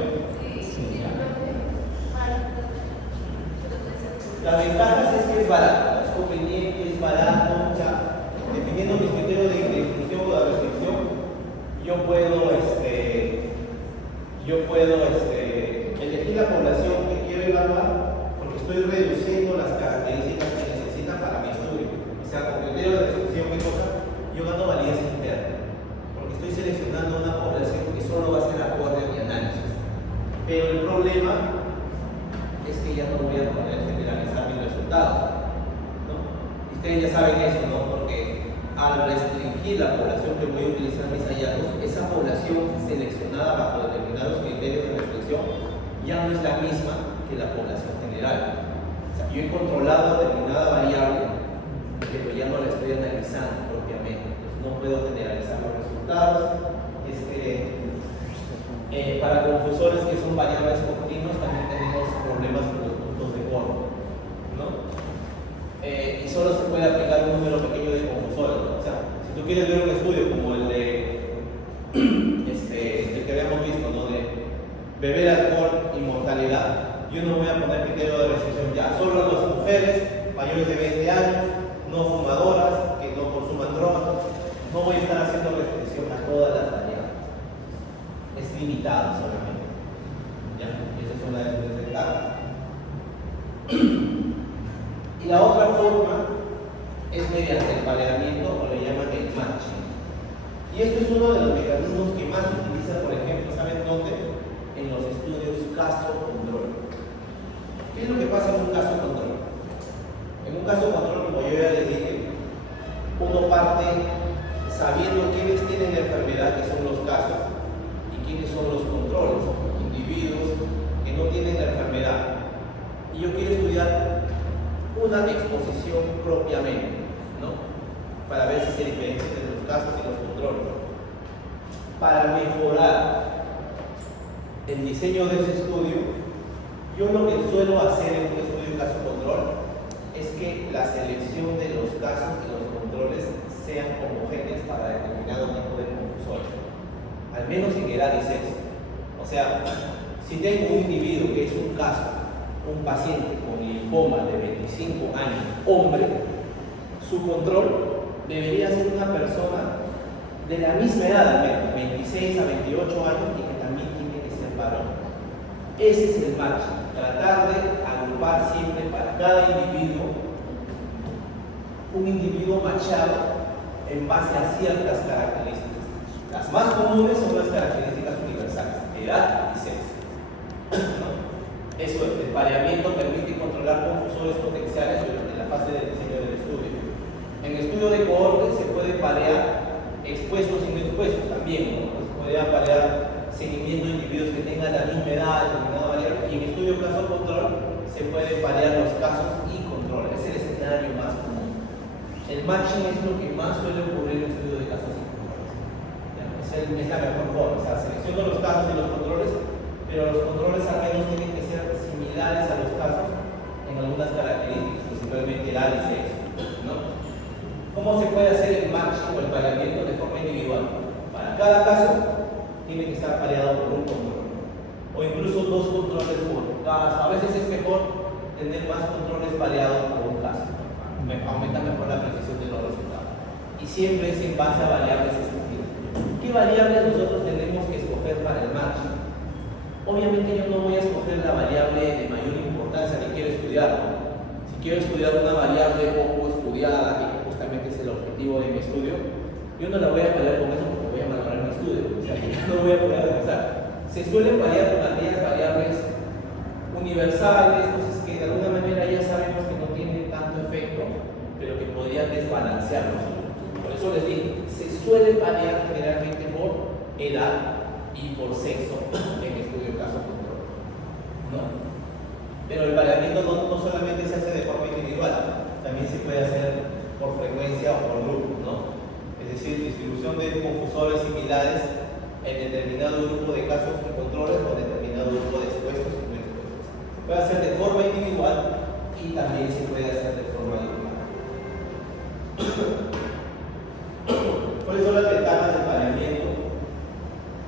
Las ventajas es que es barato, es conveniente, es barato. O sea, definiendo mis criterios de inclusión o de restricción, yo puedo elegir la población que quiero evaluar porque estoy reduciendo las características que necesita para mi estudio. O sea, con criterio de restricción, ¿qué cosa? Yo gano validez interna porque estoy seleccionando una población que solo va a ser acorde a mi análisis. Pero el problema es que ya no voy a poder generalizar mis resultados, ¿no? Y ustedes ya saben eso, ¿no? Porque al restringir la población que voy a utilizar mis hallazgos, esa población seleccionada bajo determinados criterios de restricción ya no es la misma que la población general. O sea, yo he controlado determinada variable, pero ya no la estoy analizando propiamente. Entonces no puedo generalizar los resultados. Para confusores que son variables continuas también tenemos problemas con los puntos de Gordon, ¿no? Y solo se puede aplicar un número pequeño de confusores, ¿no? O sea, si tú quieres ver un estudio como el de beber alcohol y mortalidad, yo no voy a poner criterio de restricción ya, solo a las mujeres mayores de 20 años, no fumadoras, que no consuman drogas, no voy a estar haciendo restricción a todas las variables, es limitado solamente. ¿Ya? Esa es una de las desventajas. Y la otra forma es mediante el pareamiento, o le llaman el matching. Y esto es uno de los mecanismos que más se utiliza, por ejemplo, ¿saben dónde? En los estudios caso-control. ¿Qué es lo que pasa en un caso-control? En un caso-control, como yo ya les dije, uno parte sabiendo quiénes tienen la enfermedad, que son los casos, y quiénes son los controles, individuos que no tienen la enfermedad. Y yo quiero estudiar una exposición propiamente, ¿no? Para ver si se diferencian entre los casos y los controles. Para mejorar el diseño de ese estudio, yo lo que suelo hacer en un estudio caso-control es que la selección de los casos y los controles sean homogéneas para determinado tipo de confusores, al menos en edad y sexo. O sea, si tengo un individuo que es un caso, un paciente con linfoma de 25 años, hombre, su control debería ser una persona de la misma edad, al menos, 26 a 28 años, y que también tiene que ser varón. Ese es el match, tratar de agrupar siempre para cada individuo un individuo machado en base a ciertas características. Las más comunes son las características universales, edad y sexo. Eso, el pareamiento permite controlar confusores potenciales durante la fase de diseño del estudio. En el estudio de cohorte se puede parear expuestos y no expuestos también, ¿no? Se puede parear seguimiento de individuos que tengan la misma edad, determinada variable, y en estudio caso-control se puede parear los casos y control. Es el escenario más común. El matching es lo que más suele ocurrir en el estudio de casos y controles. Es la mejor forma, o sea, selecciono los casos y los controles, pero los controles al menos tienen que ser similares a los casos en algunas características, principalmente edad y sexo, ¿no? ¿Cómo se puede hacer el matching o el pareamiento de forma individual? Para cada caso tiene que estar pareado por un control, o incluso dos controles por caso. A veces es mejor tener más controles pareados por un caso, aumenta mejor la precisión de los resultados. Y siempre es en base a variables escogidas. ¿Qué variables nosotros tenemos que escoger para el matching? Obviamente yo no voy a escoger la variable de mayor importancia que quiero estudiar. Si quiero estudiar una variable poco estudiada, que justamente es el objetivo de mi estudio, yo no la voy a parear con eso porque voy a valorar mi estudio. O sea, yo no voy a poder empezar. Se suelen parear con aquellas variables universales, cosas que de alguna manera ya sabemos que no tienen tanto efecto, pero que podrían desbalancearlos. Por eso les digo, se suele parear generalmente por edad y por sexo en estudio caso-control, ¿no? Pero el pareamiento no solamente se hace de forma individual, también se puede hacer por frecuencia o por grupo, ¿no? Es decir, distribución de confusores similares en determinado grupo de casos y controles o determinado grupo de expuestos y no expuestos. Se puede hacer de forma individual y también se puede hacer de forma grupal. ¿Cuáles son las ventajas del pareamiento?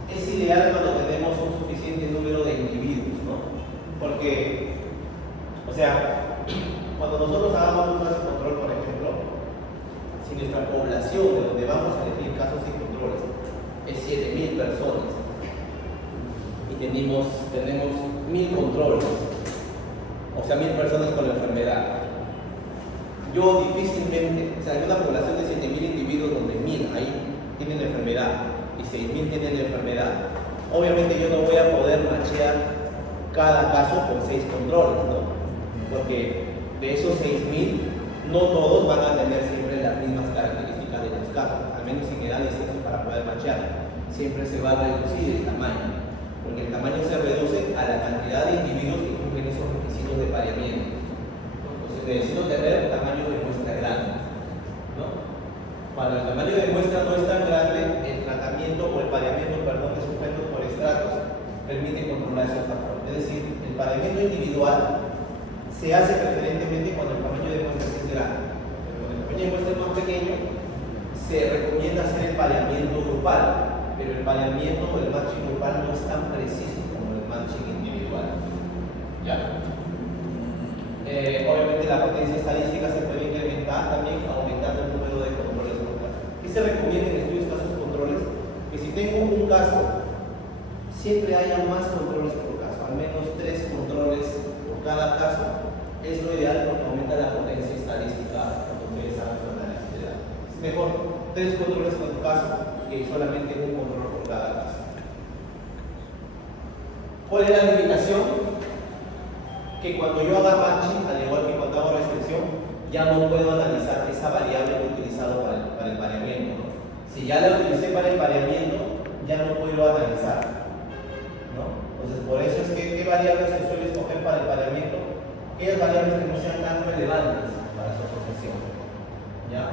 Es ideal cuando tenemos un suficiente número de individuos, ¿no? Porque, o sea, cuando nosotros hagamos un caso de control, por ejemplo, si nuestra población de donde vamos a elegir casos y controles es 7.000 personas y tenemos 1.000 controles, o sea, 1.000 personas con la enfermedad, yo difícilmente, o sea, hay una población de 7.000 individuos donde 1.000 ahí tienen la enfermedad y 6.000 tienen la enfermedad, obviamente yo no voy a poder machear cada caso con 6 controles, ¿no? Porque de esos 6.000, no todos van a tener siempre las mismas características de los casos, al menos en edad y sexo para poder machear. Siempre se va a reducir el tamaño, porque el tamaño se reduce a la cantidad de individuos que cumplen esos requisitos de pareamiento. Entonces necesito tener un tamaño de muestra grande, ¿no? Cuando el tamaño de muestra no es tan grande, el tratamiento o el pareamiento, perdón, de sujetos por estratos permite controlar esos factores. Es decir, el pareamiento individual se hace preferentemente cuando el tamaño de muestra es grande. Pero cuando el tamaño de muestra es más pequeño, se recomienda hacer el pareamiento grupal, pero el pareamiento o el matching grupal no es tan preciso como el matching matching individual. ¿Ya? Obviamente la potencia estadística se puede incrementar también aumentando el número de controles por caso. ¿Qué se recomienda en estudios casos controles? Que si tengo un caso, siempre haya más controles por caso, al menos 3 controles por cada caso. Es lo ideal porque aumenta la potencia estadística cuando ustedes hagan su análisis de datos. Es mejor 3 controles por caso que solamente un control por cada caso. ¿Cuál es la limitación? Que cuando yo haga matching, al igual que cuando hago restricción, ya no puedo analizar esa variable que he utilizado para el pareamiento, ¿no? Si ya la utilicé para el pareamiento, ya no puedo analizar, ¿no? Entonces, por eso es que, ¿qué variables se suele escoger para el pareamiento? Aquellas variables que no sean tan relevantes para su asociación, ¿ya?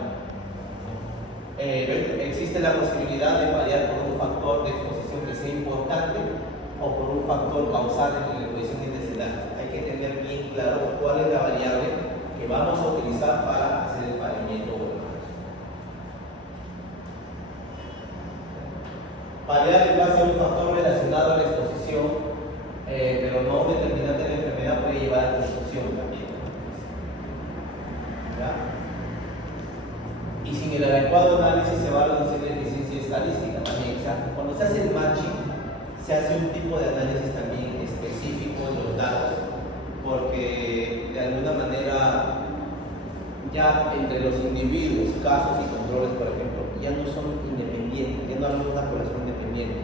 Existe la posibilidad de variar por un factor de exposición que sea importante o por un factor causal en la exposición intestinal. Hay que tener bien claro cuál es la variable que vamos a utilizar para hacer el pareamiento o el match. Variar en base a un factor relacionado a la exposición, pero no un determinante de la enfermedad, puede llevar a la exposición también. ¿Ya? Y sin el adecuado análisis se va a reducir la eficiencia estadística también. O sea, cuando se hace el matching, se hace un tipo de análisis también específico de los datos, porque de alguna manera ya entre los individuos, casos y controles, por ejemplo, ya no son independientes, ya no hay una población independiente,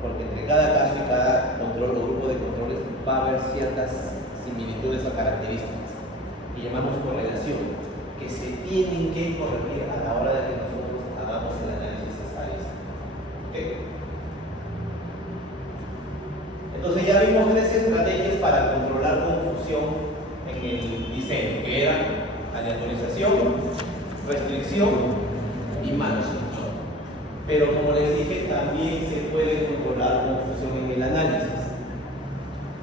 porque entre cada caso y cada control o grupo de controles va a haber ciertas similitudes o características que llamamos correlación, que se tienen que corregir a la hora de que nosotros hagamos el análisis estadístico. ¿Okay? Entonces ya vimos 3 estrategias para controlar confusión en el diseño, que eran aleatorización, restricción y matching. Pero como les dije, también se puede controlar confusión en el análisis.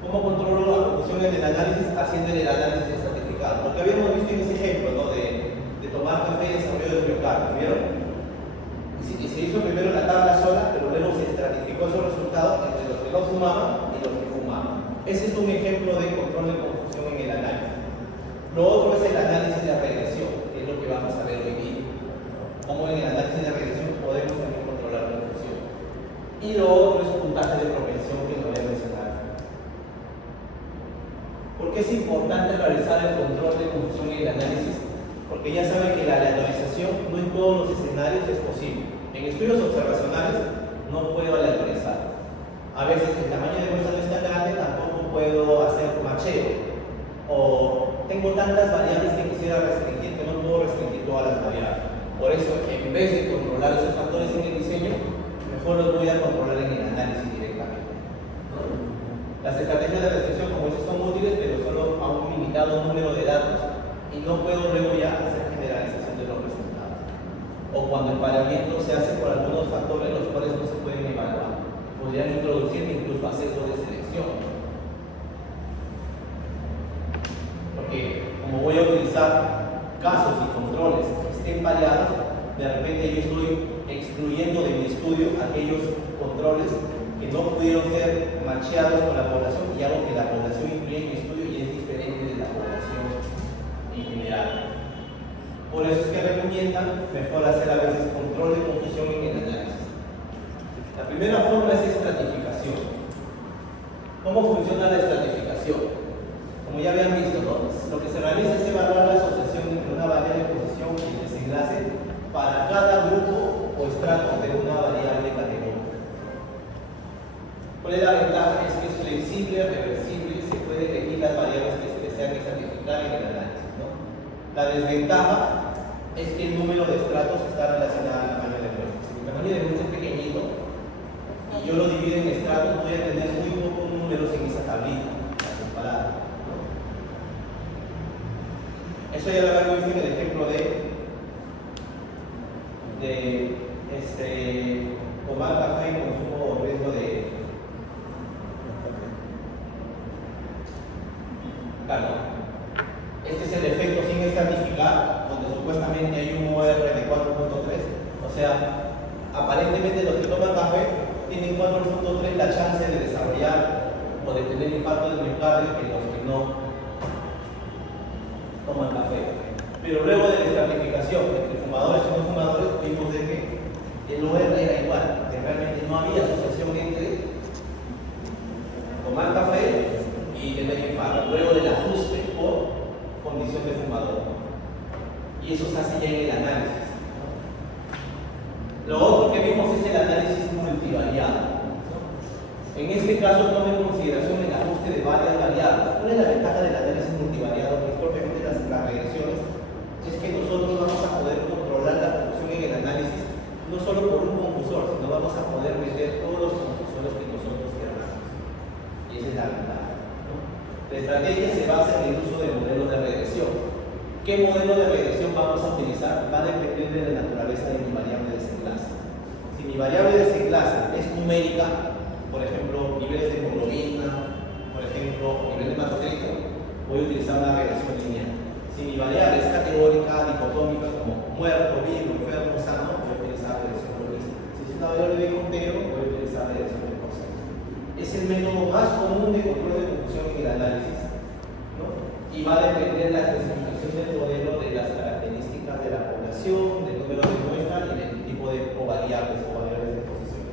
¿Cómo controlo la confusión en el análisis? Haciendo el análisis estratificado. Lo que habíamos visto en ese ejemplo, ¿no? de tomar café y desarrollo del miocardio, ¿vieron? Y se hizo primero la tabla sola, pero luego se estratificó esos resultados entre los que no fumaban y los que fumaban. Ese es un ejemplo de control de confusión en el análisis. Lo otro es el análisis de regresión, que es lo que vamos a ver hoy día. Cómo en el análisis de regresión podemos también controlar la confusión. Y lo otro es puntaje de propensión, que lo voy a mencionar. ¿Por qué es importante realizar el control de confusión en el análisis? Porque ya saben que la aleatorización no en todos los escenarios es posible. En estudios observacionales no puedo aleatorizar. A veces el tamaño de muestra no es tan grande, tampoco puedo hacer macheo. O tengo tantas variables que quisiera restringir que no puedo restringir todas las variables. Por eso, en vez de controlar esos factores en el diseño, mejor los voy a controlar en el análisis directamente. Las estrategias de restricción, como dices, son útiles, pero solo a un limitado número de datos y no puedo luego ya hacer generalización de los resultados. O cuando el pareamiento se hace por algunos factores los cuales no se pueden evaluar, podrían introducir incluso a sesgo de selección. Porque como voy a utilizar casos y controles que estén variados, de repente yo estoy excluyendo de mi estudio aquellos controles que no pudieron ser macheados con la población y hago que la población incluya en mi estudio y es diferente de la población en general. Por eso es que recomiendan mejor hacer a veces control de confusión en el análisis. La primera forma es estratificación. ¿Cómo funciona la estratificación? Como ya habían visto, ¿no? Lo que se realiza es evaluar la asociación entre una variable de posición y el desenlace para cada grupo o estrato de una variable categórica. ¿Cuál es la ventaja? Es que es flexible, reversible, se puede elegir las variables que se desean estratificar en el análisis, ¿no? La desventaja es que el número de estratos está relacionado al tamaño de muestra. Si mi tamaño de muestra es pequeñito y yo lo divido en estratos, voy a tener muy pocos números en esa tablita para comparar. Eso ya lo habíamos visto en el ejemplo de tomar café y consumo o riesgo de carbono. Este es el efecto sin estratificar, donde supuestamente hay un OR de 4.3. O sea, aparentemente los que toman café tienen 4.3 la chance de desarrollar o de tener infarto de miocardio que los que no toman café. Pero luego de la estratificación entre fumadores y no fumadores, vimos de que el OR era igual, que realmente no había asociación entre tomar café y tener infarto, luego del ajuste por condición de fumador. Y eso se hace ya en el análisis. Lo otro que vimos es el análisis multivariado. En este caso toma en consideración el ajuste de varias variables. ¿Cuál es la ventaja del análisis multivariado? Que es propiamente las regresiones, es que nosotros vamos a poder controlar la confusión en el análisis, no solo por un confusor, sino vamos a poder meter todos los confusores que nosotros queramos. Y esa es la ventaja, ¿no? La estrategia se basa en el uso de modelos de regresión. ¿Qué modelo de regresión vamos a utilizar? Va a depender de la naturaleza de mi variable de desenlace. Si mi variable de desenlace es numérica, por ejemplo, niveles de hemoglobina, por ejemplo, nivel de hematocrito, voy a utilizar una regresión lineal. Si mi variable es categórica, dicotómica, como muerto, vivo, enfermo, sano, voy a utilizar regresión logarítmica. Si es una variable de conteo, voy a utilizar regresión de coseno. Es el método más común de control de confusión en el análisis, ¿no? Y va a depender de la especificación del modelo de las características de la población, del número de muestras y del tipo de variables o variables de posición.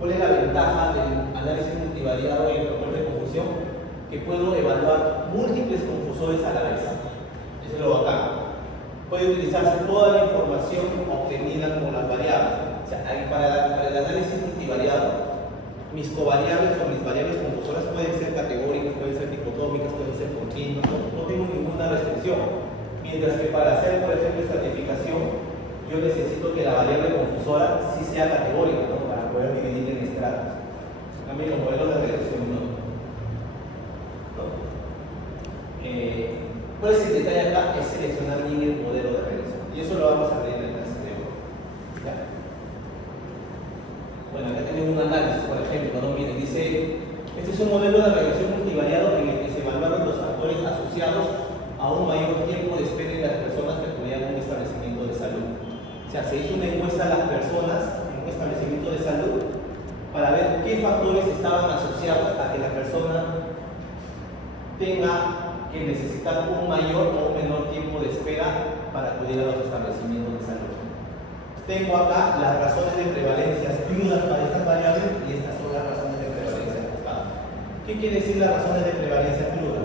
¿Cuál es la ventaja del análisis multivariado y el control de confusión? Que puedo evaluar múltiples confusores a la vez. Eso es lo bacán. Puede utilizarse toda la información obtenida con las variables. O sea, para el análisis multivariado, mis covariables o mis variables confusoras pueden ser categóricas, pueden ser dicotómicas, pueden ser continuas, no tengo ninguna restricción. Mientras que para hacer, por ejemplo, estratificación, yo necesito que la variable confusora sí sea categórica, ¿no? Para poder dividir en estratos. También los modelos de regresión no. ¿Cuál es el detalle acá? Es seleccionar bien el modelo de regresión. Y eso lo vamos a ver en la clase de hoy. ¿Ya? Bueno, acá tenemos un análisis, por ejemplo, ¿no? Miren, dice, este es un modelo de regresión multivariado en el que se evaluaron los factores asociados a un mayor tiempo de espera en las personas que acudían a un establecimiento de salud. O sea, se hizo una encuesta a las personas en un establecimiento de salud para ver qué factores estaban asociados a que la persona tenga que necesitar un mayor o un menor tiempo de espera para acudir a los establecimientos de salud. Tengo acá las razones de prevalencia crudas para estas variables y estas son las razones de prevalencia ajustada. ¿Qué quiere decir las razones de prevalencia cruda?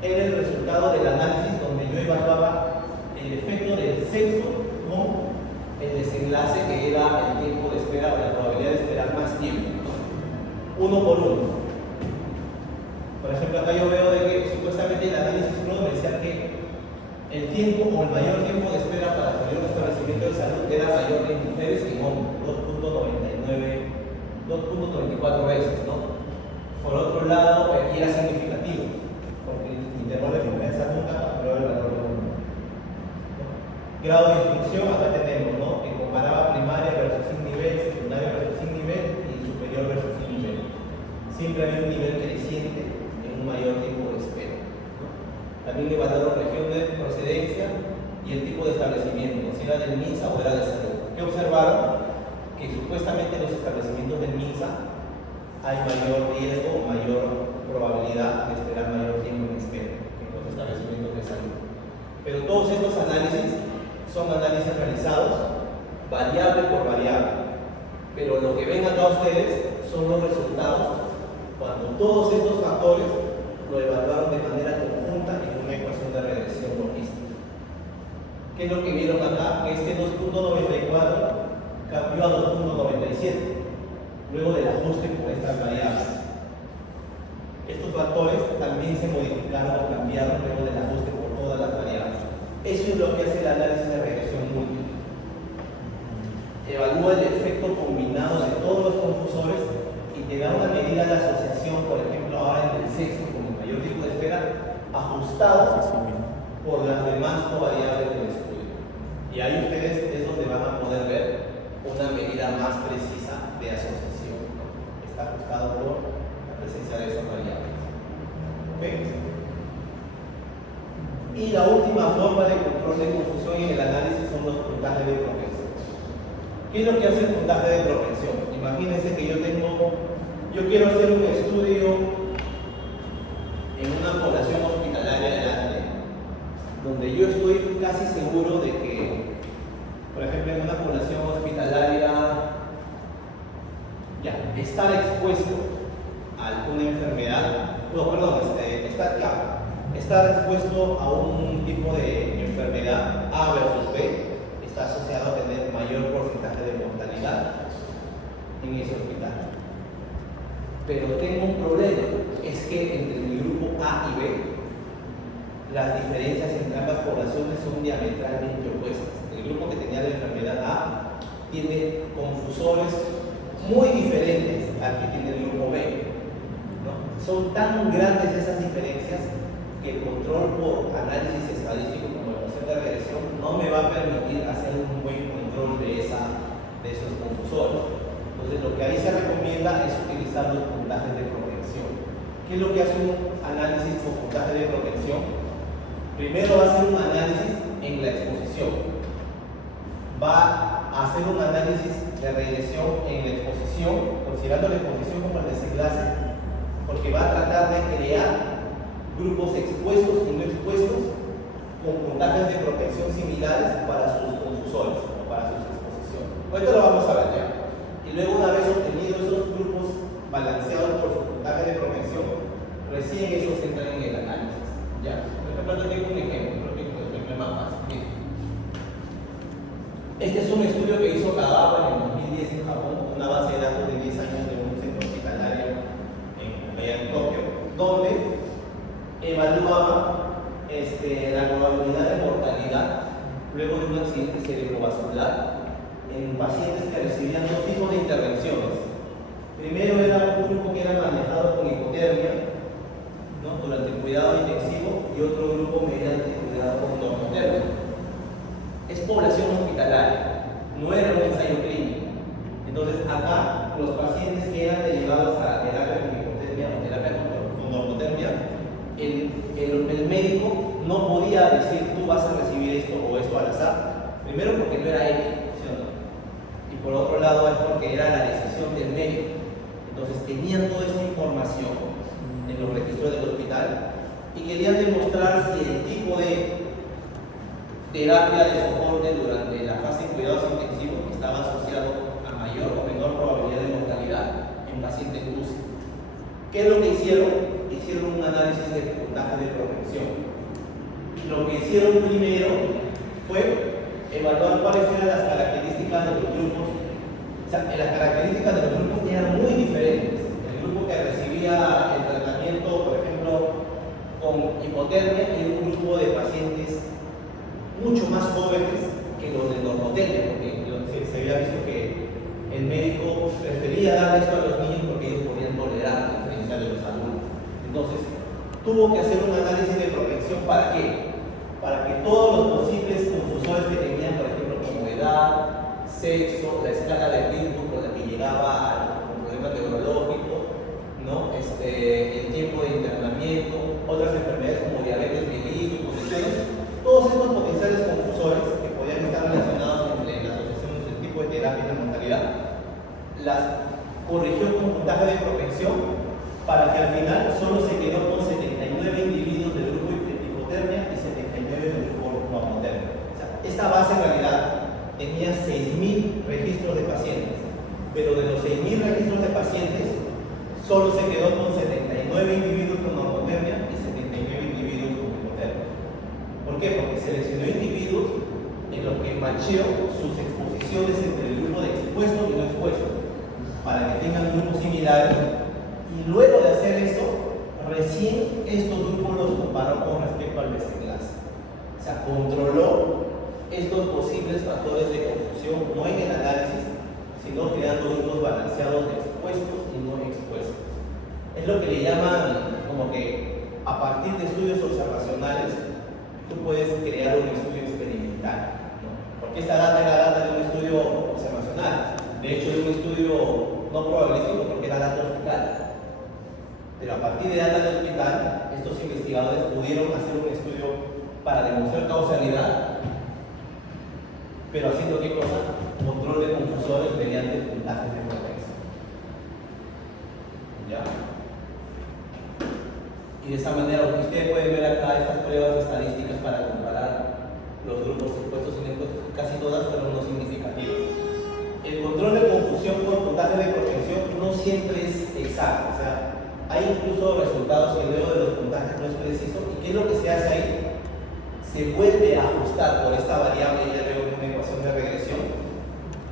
Era el resultado del análisis donde yo evaluaba el efecto del sexo con el desenlace que era el tiempo de espera o la probabilidad de esperar más tiempo, ¿no? Uno por uno. Por ejemplo, acá yo veo de que supuestamente el análisis crudo me decía que el tiempo o el mayor tiempo de espera para acudir a un establecimiento de salud era mayor en mujeres que en hombres, 2.94 veces, ¿no? Por otro lado, aquí era significativo, porque el intervalo de confianza nunca capturó el valor de 1. Grado de instrucción, acá tenemos, ¿no? Que comparaba primaria versus sin nivel, secundaria versus sin nivel y superior versus sin nivel. Siempre había un nivel creciente en un mayor tiempo de espera, ¿no? También le evaluaron región de procedencia y el tipo de establecimiento, si era del MINSA o era de salud. ¿Qué observaron? Que supuestamente en los establecimientos del MINSA hay mayor riesgo o mayor probabilidad de esperar mayor tiempo en espera que en los establecimientos de salud. Pero todos estos análisis son análisis realizados variable por variable. Pero lo que ven acá ustedes son los resultados cuando todos estos factores lo evaluaron de manera conjunta en una ecuación de regresión logística. ¿Qué es lo que vieron acá? Que este 2.94 cambió a 2.97 luego del ajuste por estas variables. Estos factores también se modificaron o cambiaron luego del ajuste por todas las variables. Eso es lo que hace el análisis de regresión múltiple. Evalúa el efecto combinado de todos los confusores y te da una medida de asociación, por ejemplo, ahora en el sexo con el mayor tiempo de espera, ajustado por las demás covariables del estudio. Y ahí ustedes es donde van a poder ver una medida más precisa de asociación, ¿no? Está ajustado por la presencia de esas variables. ¿Okay? Y la última forma de control de confusión en el análisis son los puntajes de propensión. ¿Qué es lo que hace el puntaje de propensión? Imagínense que yo tengo yo quiero hacer un estudio en una población hospitalaria grande, donde yo estoy casi seguro de que, por ejemplo, en una población hospitalaria, ya, estar expuesto a alguna enfermedad, no, perdón, estar expuesto a un tipo de enfermedad A versus B está asociado a tener mayor porcentaje de mortalidad en ese hospital. Pero tengo un problema, es que entre mi grupo A y B, las diferencias entre ambas poblaciones son diametralmente opuestas. El grupo que tenía la enfermedad A tiene confusores muy diferentes al que tiene el grupo B, ¿no? Son tan grandes esas diferencias que el control por análisis estadístico como ecuación de regresión no me va a permitir hacer un buen control de esos confusores. Entonces lo que ahí se recomienda es utilizar los puntajes de propensión. ¿Qué es lo que hace un análisis con puntaje de propensión? Primero va a hacer un análisis en la exposición. Va a hacer un análisis de regresión en la exposición, considerando la exposición como el desenlace, porque va a tratar de crear grupos expuestos y no expuestos con puntajes de propensión similares para sus confusores o para sus exposiciones. Esto lo vamos a ver ya. Y luego, una vez obtenidos esos grupos balanceados por su puntaje de propensión, recién esos entran en el análisis. ¿Ya? Por ejemplo, tengo un ejemplo, creo que es más fácil. Miren. Este es un estudio que hizo Kagawa en 2010 en Japón, una base de datos de 10 años de un centro hospitalario allá en Tokio, donde evaluaba la probabilidad de mortalidad luego de un accidente cerebrovascular en pacientes que recibían dos tipos de intervenciones. Primero era un grupo que era manejado con hipotermia, ¿no?, durante el cuidado intensivo, y otro grupo mediante el cuidado con normotermia. Es población hospitalaria, no era un ensayo clínico. Entonces acá los pacientes que eran derivados a terapia con hipotermia o terapia con normotermia, el médico no podía decir tú vas a recibir esto o esto al azar. Primero porque no era ético, ¿sí o no? Y por otro lado es porque era la decisión del médico. Entonces tenían toda esta información en los registros del hospital y querían demostrar si el tipo de terapia de soporte durante la fase de cuidados intensivos estaba asociado a mayor o menor probabilidad de mortalidad en pacientes UCI. ¿Qué es lo que hicieron? Hicieron un análisis de puntaje de propensión. Lo que hicieron primero fue evaluar cuáles eran las características de los grupos. O sea, las características de los grupos eran muy diferentes. El grupo que recibía el tratamiento, por ejemplo, con hipotermia, era un grupo de pacientes mucho más jóvenes que los de normotermia, porque se había visto que el médico prefería dar esto a los niños porque ellos podían tolerar la diferencia de los adultos. Entonces, tuvo que hacer un análisis de propensión. ¿Para qué? Para que todos los posibles confusores que tenían, por ejemplo, como edad, sexo, la escala de ritmo con la que llegaba al problema neurológico, ¿no?, el tiempo de internamiento, otras enfermedades como diabetes mellitus, condiciones, todos estos potenciales confusores que podían estar relacionados entre la asociación del tipo de terapia y la mortalidad, las corrigió con puntaje de propensión para que al final solo se quedó con 79 individuos del grupo hipotermia y 79 del grupo normotermia. O sea, esta base en realidad tenía 6.000 registros de pacientes, pero de los 6.000 registros de pacientes solo se quedó con 79 individuos con normotermia y 79 individuos con hipotermia. ¿Por qué? Porque seleccionó individuos en los que macheó sus exposiciones entre el grupo de expuesto y no expuesto, para que tengan grupos similares. Y luego de hacer esto, recién estos grupos los comparó con respecto al desenlace. O sea, controló estos posibles factores de confusión, no en el análisis, sino creando grupos balanceados de expuestos y no expuestos. Es lo que le llaman como que a partir de estudios observacionales, tú puedes crear un estudio experimental, ¿no? Porque esta data era data de un estudio observacional, de hecho de un estudio no probabilístico porque era data hospital. Pero a partir de data del hospital, estos investigadores pudieron hacer un estudio para demostrar causalidad, pero haciendo ¿qué cosa? Control de confusores mediante puntajes de propensión. de esa manera, ustedes pueden ver acá estas pruebas estadísticas para comparar los grupos expuestos y no expuestos, casi todas fueron no significativas. El control de confusión por puntaje de propensión no siempre es exacto, o sea, hay incluso resultados que luego de los puntajes no es preciso. ¿Y qué es lo que se hace ahí? Se vuelve a ajustar por esta variable, ya luego en una ecuación de regresión,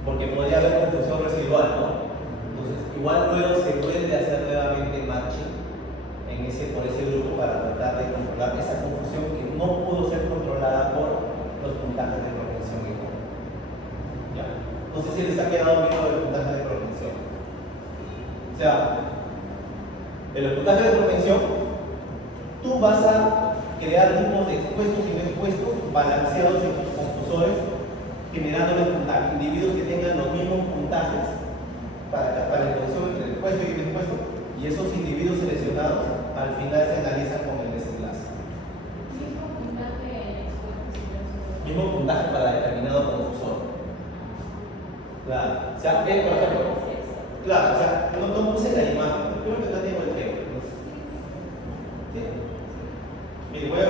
porque podría haber confusión residual, ¿no? Entonces, igual luego se vuelve a hacer nuevamente matching por ese grupo para tratar de controlar esa confusión que no pudo ser controlada por los puntajes de propensión igual. ¿Ya? No sé si les ha quedado bien lo del puntaje de propensión. O sea, en los puntajes de propensión, tú vas a crear grupos de expuestos y no expuestos balanceados en tus confusores, generando puntajes, individuos que tengan los mismos puntajes para la exposición entre el expuesto y el expuesto, y esos individuos seleccionados al final se analizan con el desenlace. Mismo puntaje en expuestos. Mismo puntaje para determinado confusor. Claro, o sea, por ejemplo, claro, o sea, no puse la imagen, creo que acá tengo el ejemplo. ¿Sí? Mire, voy a